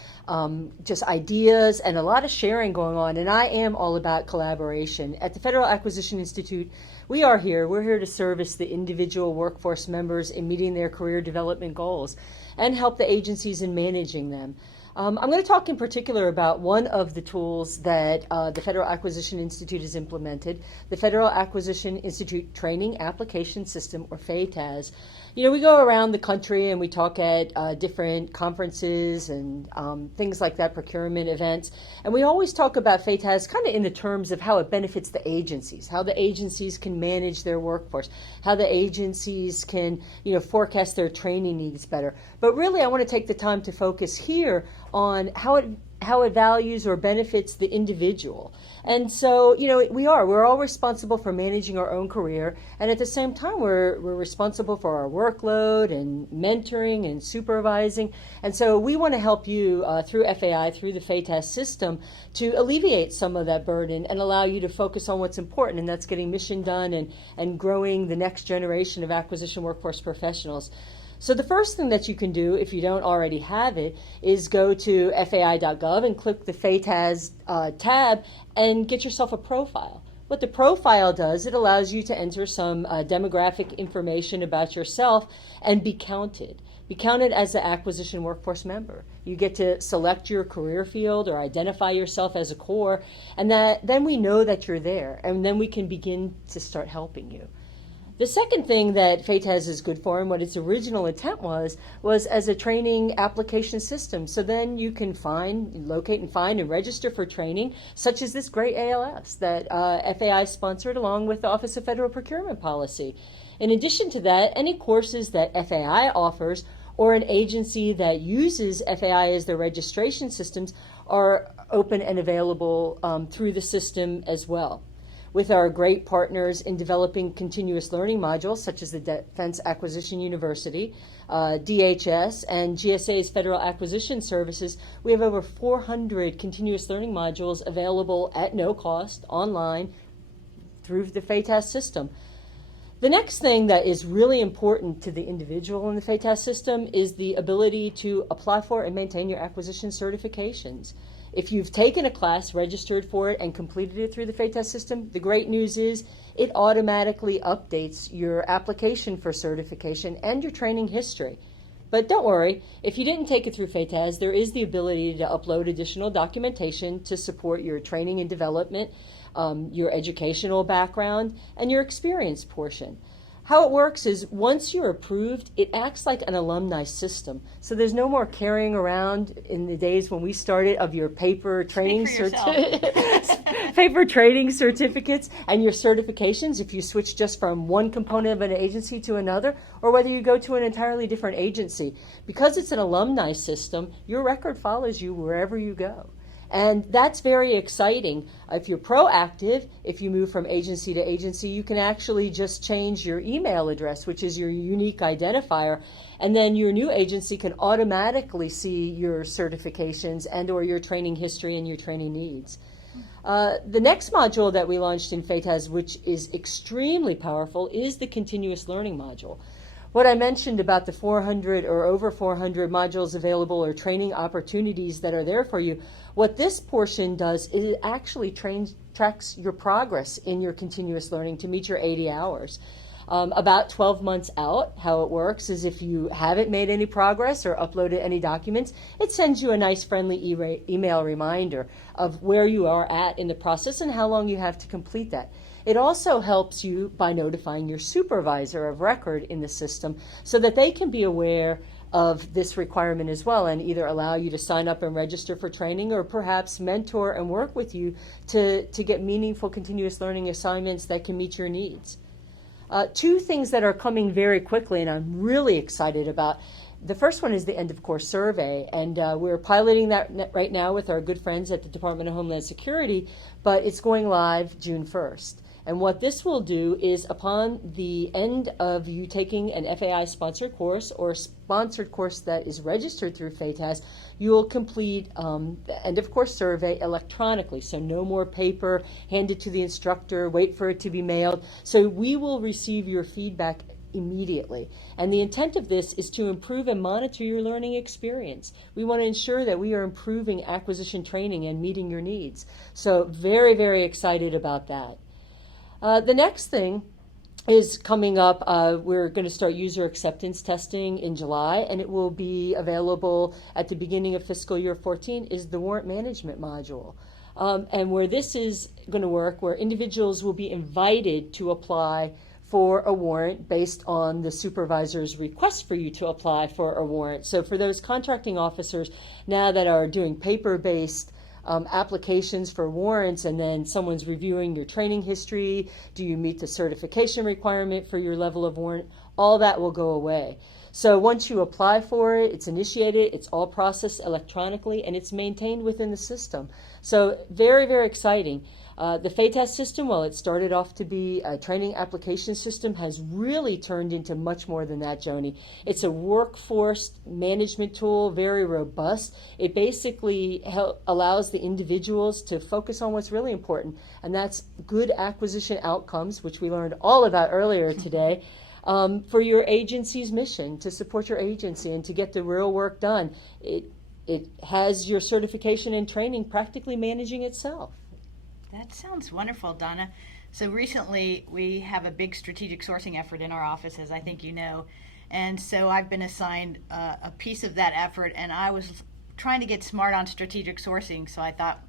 just ideas, and a lot of sharing going on. And I am all about collaboration. At the Federal Acquisition Institute, we're here to service the individual workforce members in meeting their career development goals and help the agencies in managing them. I'm going to talk in particular about one of the tools that the Federal Acquisition Institute has implemented, the Federal Acquisition Institute Training Application System, or FATAS. You know, we go around the country and we talk at different conferences and things like that, procurement events, and we always talk about FATAS kind of in the terms of how it benefits the agencies, how the agencies can manage their workforce, how the agencies can, forecast their training needs better. But really, I want to take the time to focus here on how it how it values or benefits the individual. And so, we're all responsible for managing our own career, and at the same time, we're responsible for our workload and mentoring and supervising. And so we want to help you through FAI, through the FATAS system, to alleviate some of that burden and allow you to focus on what's important, and that's getting mission done and growing the next generation of acquisition workforce professionals. So the first thing that you can do, if you don't already have it, is go to fai.gov and click the FATAS tab and get yourself a profile. What the profile does, it allows you to enter some demographic information about yourself and be counted. Be counted as an acquisition workforce member. You get to select your career field or identify yourself as a core, and then we know that you're there, and then we can begin to start helping you. The second thing that FATAS is good for, and what its original intent was as a training application system. So then you can locate and find and register for training, such as this great ALS that FAI sponsored along with the Office of Federal Procurement Policy. In addition to that, any courses that FAI offers or an agency that uses FAI as their registration systems are open and available through the system as well. With our great partners in developing continuous learning modules, such as the Defense Acquisition University, DHS, and GSA's Federal Acquisition Services, we have over 400 continuous learning modules available at no cost online through the FATAS system. The next thing that is really important to the individual in the FATAS system is the ability to apply for and maintain your acquisition certifications. If you've taken a class, registered for it, and completed it through the FATAS system, the great news is it automatically updates your application for certification and your training history. But don't worry, if you didn't take it through FATAS, there is the ability to upload additional documentation to support your training and development, your educational background, and your experience portion. How it works is once you're approved, it acts like an alumni system. So there's no more carrying around in the days when we started of your paper training paper training certificates and your certifications if you switch just from one component of an agency to another, or whether you go to an entirely different agency. Because it's an alumni system, your record follows you wherever you go. And that's very exciting. If you're proactive, if you move from agency to agency, you can actually just change your email address, which is your unique identifier, and then your new agency can automatically see your certifications and or your training history and your training needs. The next module that we launched in FATAS, which is extremely powerful, is the continuous learning module. What I mentioned about the 400 or over 400 modules available or training opportunities that are there for you, what this portion does is it actually tracks your progress in your continuous learning to meet your 80 hours. About 12 months out, how it works is if you haven't made any progress or uploaded any documents, it sends you a nice friendly email reminder of where you are at in the process and how long you have to complete that. It also helps you by notifying your supervisor of record in the system so that they can be aware of this requirement as well and either allow you to sign up and register for training or perhaps mentor and work with you to get meaningful continuous learning assignments that can meet your needs. Two things that are coming very quickly and I'm really excited about. The first one is the end of course survey, and we're piloting that right now with our good friends at the Department of Homeland Security, but it's going live June 1st. And what this will do is upon the end of you taking an FAI sponsored course or a sponsored course that is registered through FATAS, you will complete the end of course survey electronically. So no more paper handed to the instructor, wait for it to be mailed. So we will receive your feedback immediately. And the intent of this is to improve and monitor your learning experience. We want to ensure that we are improving acquisition training and meeting your needs. So very, very excited about that. The next thing is coming up. We're going to start user acceptance testing in July, and it will be available at the beginning of fiscal year 14 is the warrant management module. And where this is going to work, where individuals will be invited to apply for a warrant based on the supervisor's request for you to apply for a warrant. So for those contracting officers now that are doing paper-based applications for warrants and then someone's reviewing your training history, do you meet the certification requirement for your level of warrant, all that will go away. So once you apply for it, it's initiated, it's all processed electronically, and it's maintained within the system. So very, very exciting. The FATAS system, while it started off to be a training application system, has really turned into much more than that, Joni. It's a workforce management tool, very robust. It basically allows the individuals to focus on what's really important, and that's good acquisition outcomes, which we learned all about earlier today, for your agency's mission, to support your agency and to get the real work done. It has your certification and training practically managing itself. That sounds wonderful, Donna. So recently we have a big strategic sourcing effort in our office, as I think you know. And so I've been assigned a piece of that effort, and I was trying to get smart on strategic sourcing. So I thought,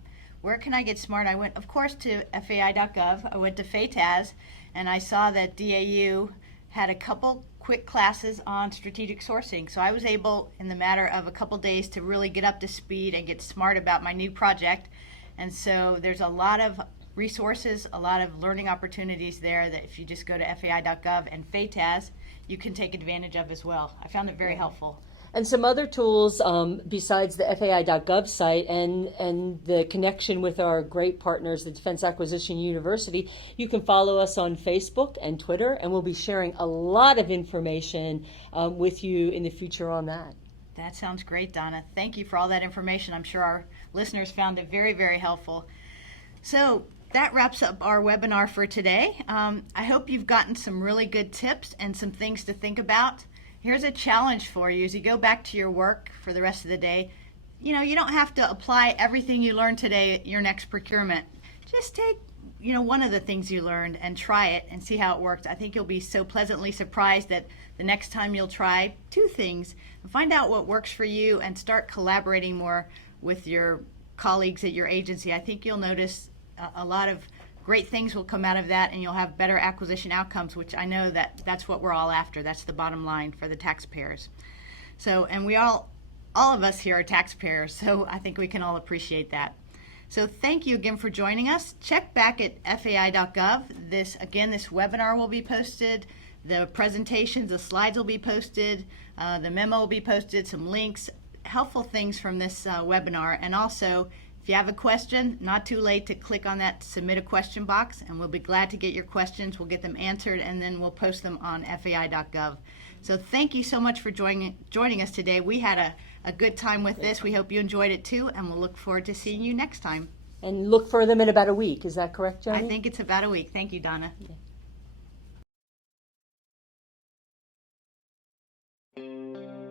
where can I get smart? I went, of course, to FAI.gov. I went to FATAS, and I saw that DAU had a couple quick classes on strategic sourcing. So I was able, in the matter of a couple days, to really get up to speed and get smart about my new project. And so there's a lot of resources, a lot of learning opportunities there that if you just go to FAI.gov and FATAS, you can take advantage of as well. I found it very helpful. And some other tools besides the FAI.gov site and the connection with our great partners, the Defense Acquisition University, you can follow us on Facebook and Twitter, and we'll be sharing a lot of information with you in the future on that. That sounds great, Donna. Thank you for all that information. I'm sure our listeners found it very, very helpful. So that wraps up our webinar for today. I hope you've gotten some really good tips and some things to think about. Here's a challenge for you as you go back to your work for the rest of the day. You know, you don't have to apply everything you learned today at your next procurement. Just take, one of the things you learned and try it and see how it works. I think you'll be so pleasantly surprised that the next time you'll try 2 things and find out what works for you and start collaborating more with your colleagues at your agency. I think you'll notice a lot of great things will come out of that, and you'll have better acquisition outcomes, which I know that's what we're all after. That's the bottom line for the taxpayers. So, and we all of us here are taxpayers, so I think we can all appreciate that. So thank you again for joining us. Check back at FAI.gov. This webinar will be posted. The presentations, the slides will be posted. The memo will be posted, some links, helpful things from this webinar. And also, if you have a question, not too late to click on that submit a question box, and we'll be glad to get your questions. We'll get them answered, and then we'll post them on FAI.gov. So thank you so much for joining us today. We had a good time with this. We hope you enjoyed it too, and we'll look forward to seeing you next time. And look for them in about a week. Is that correct, Joni? I think it's about a week. Thank you, Donna. Yeah.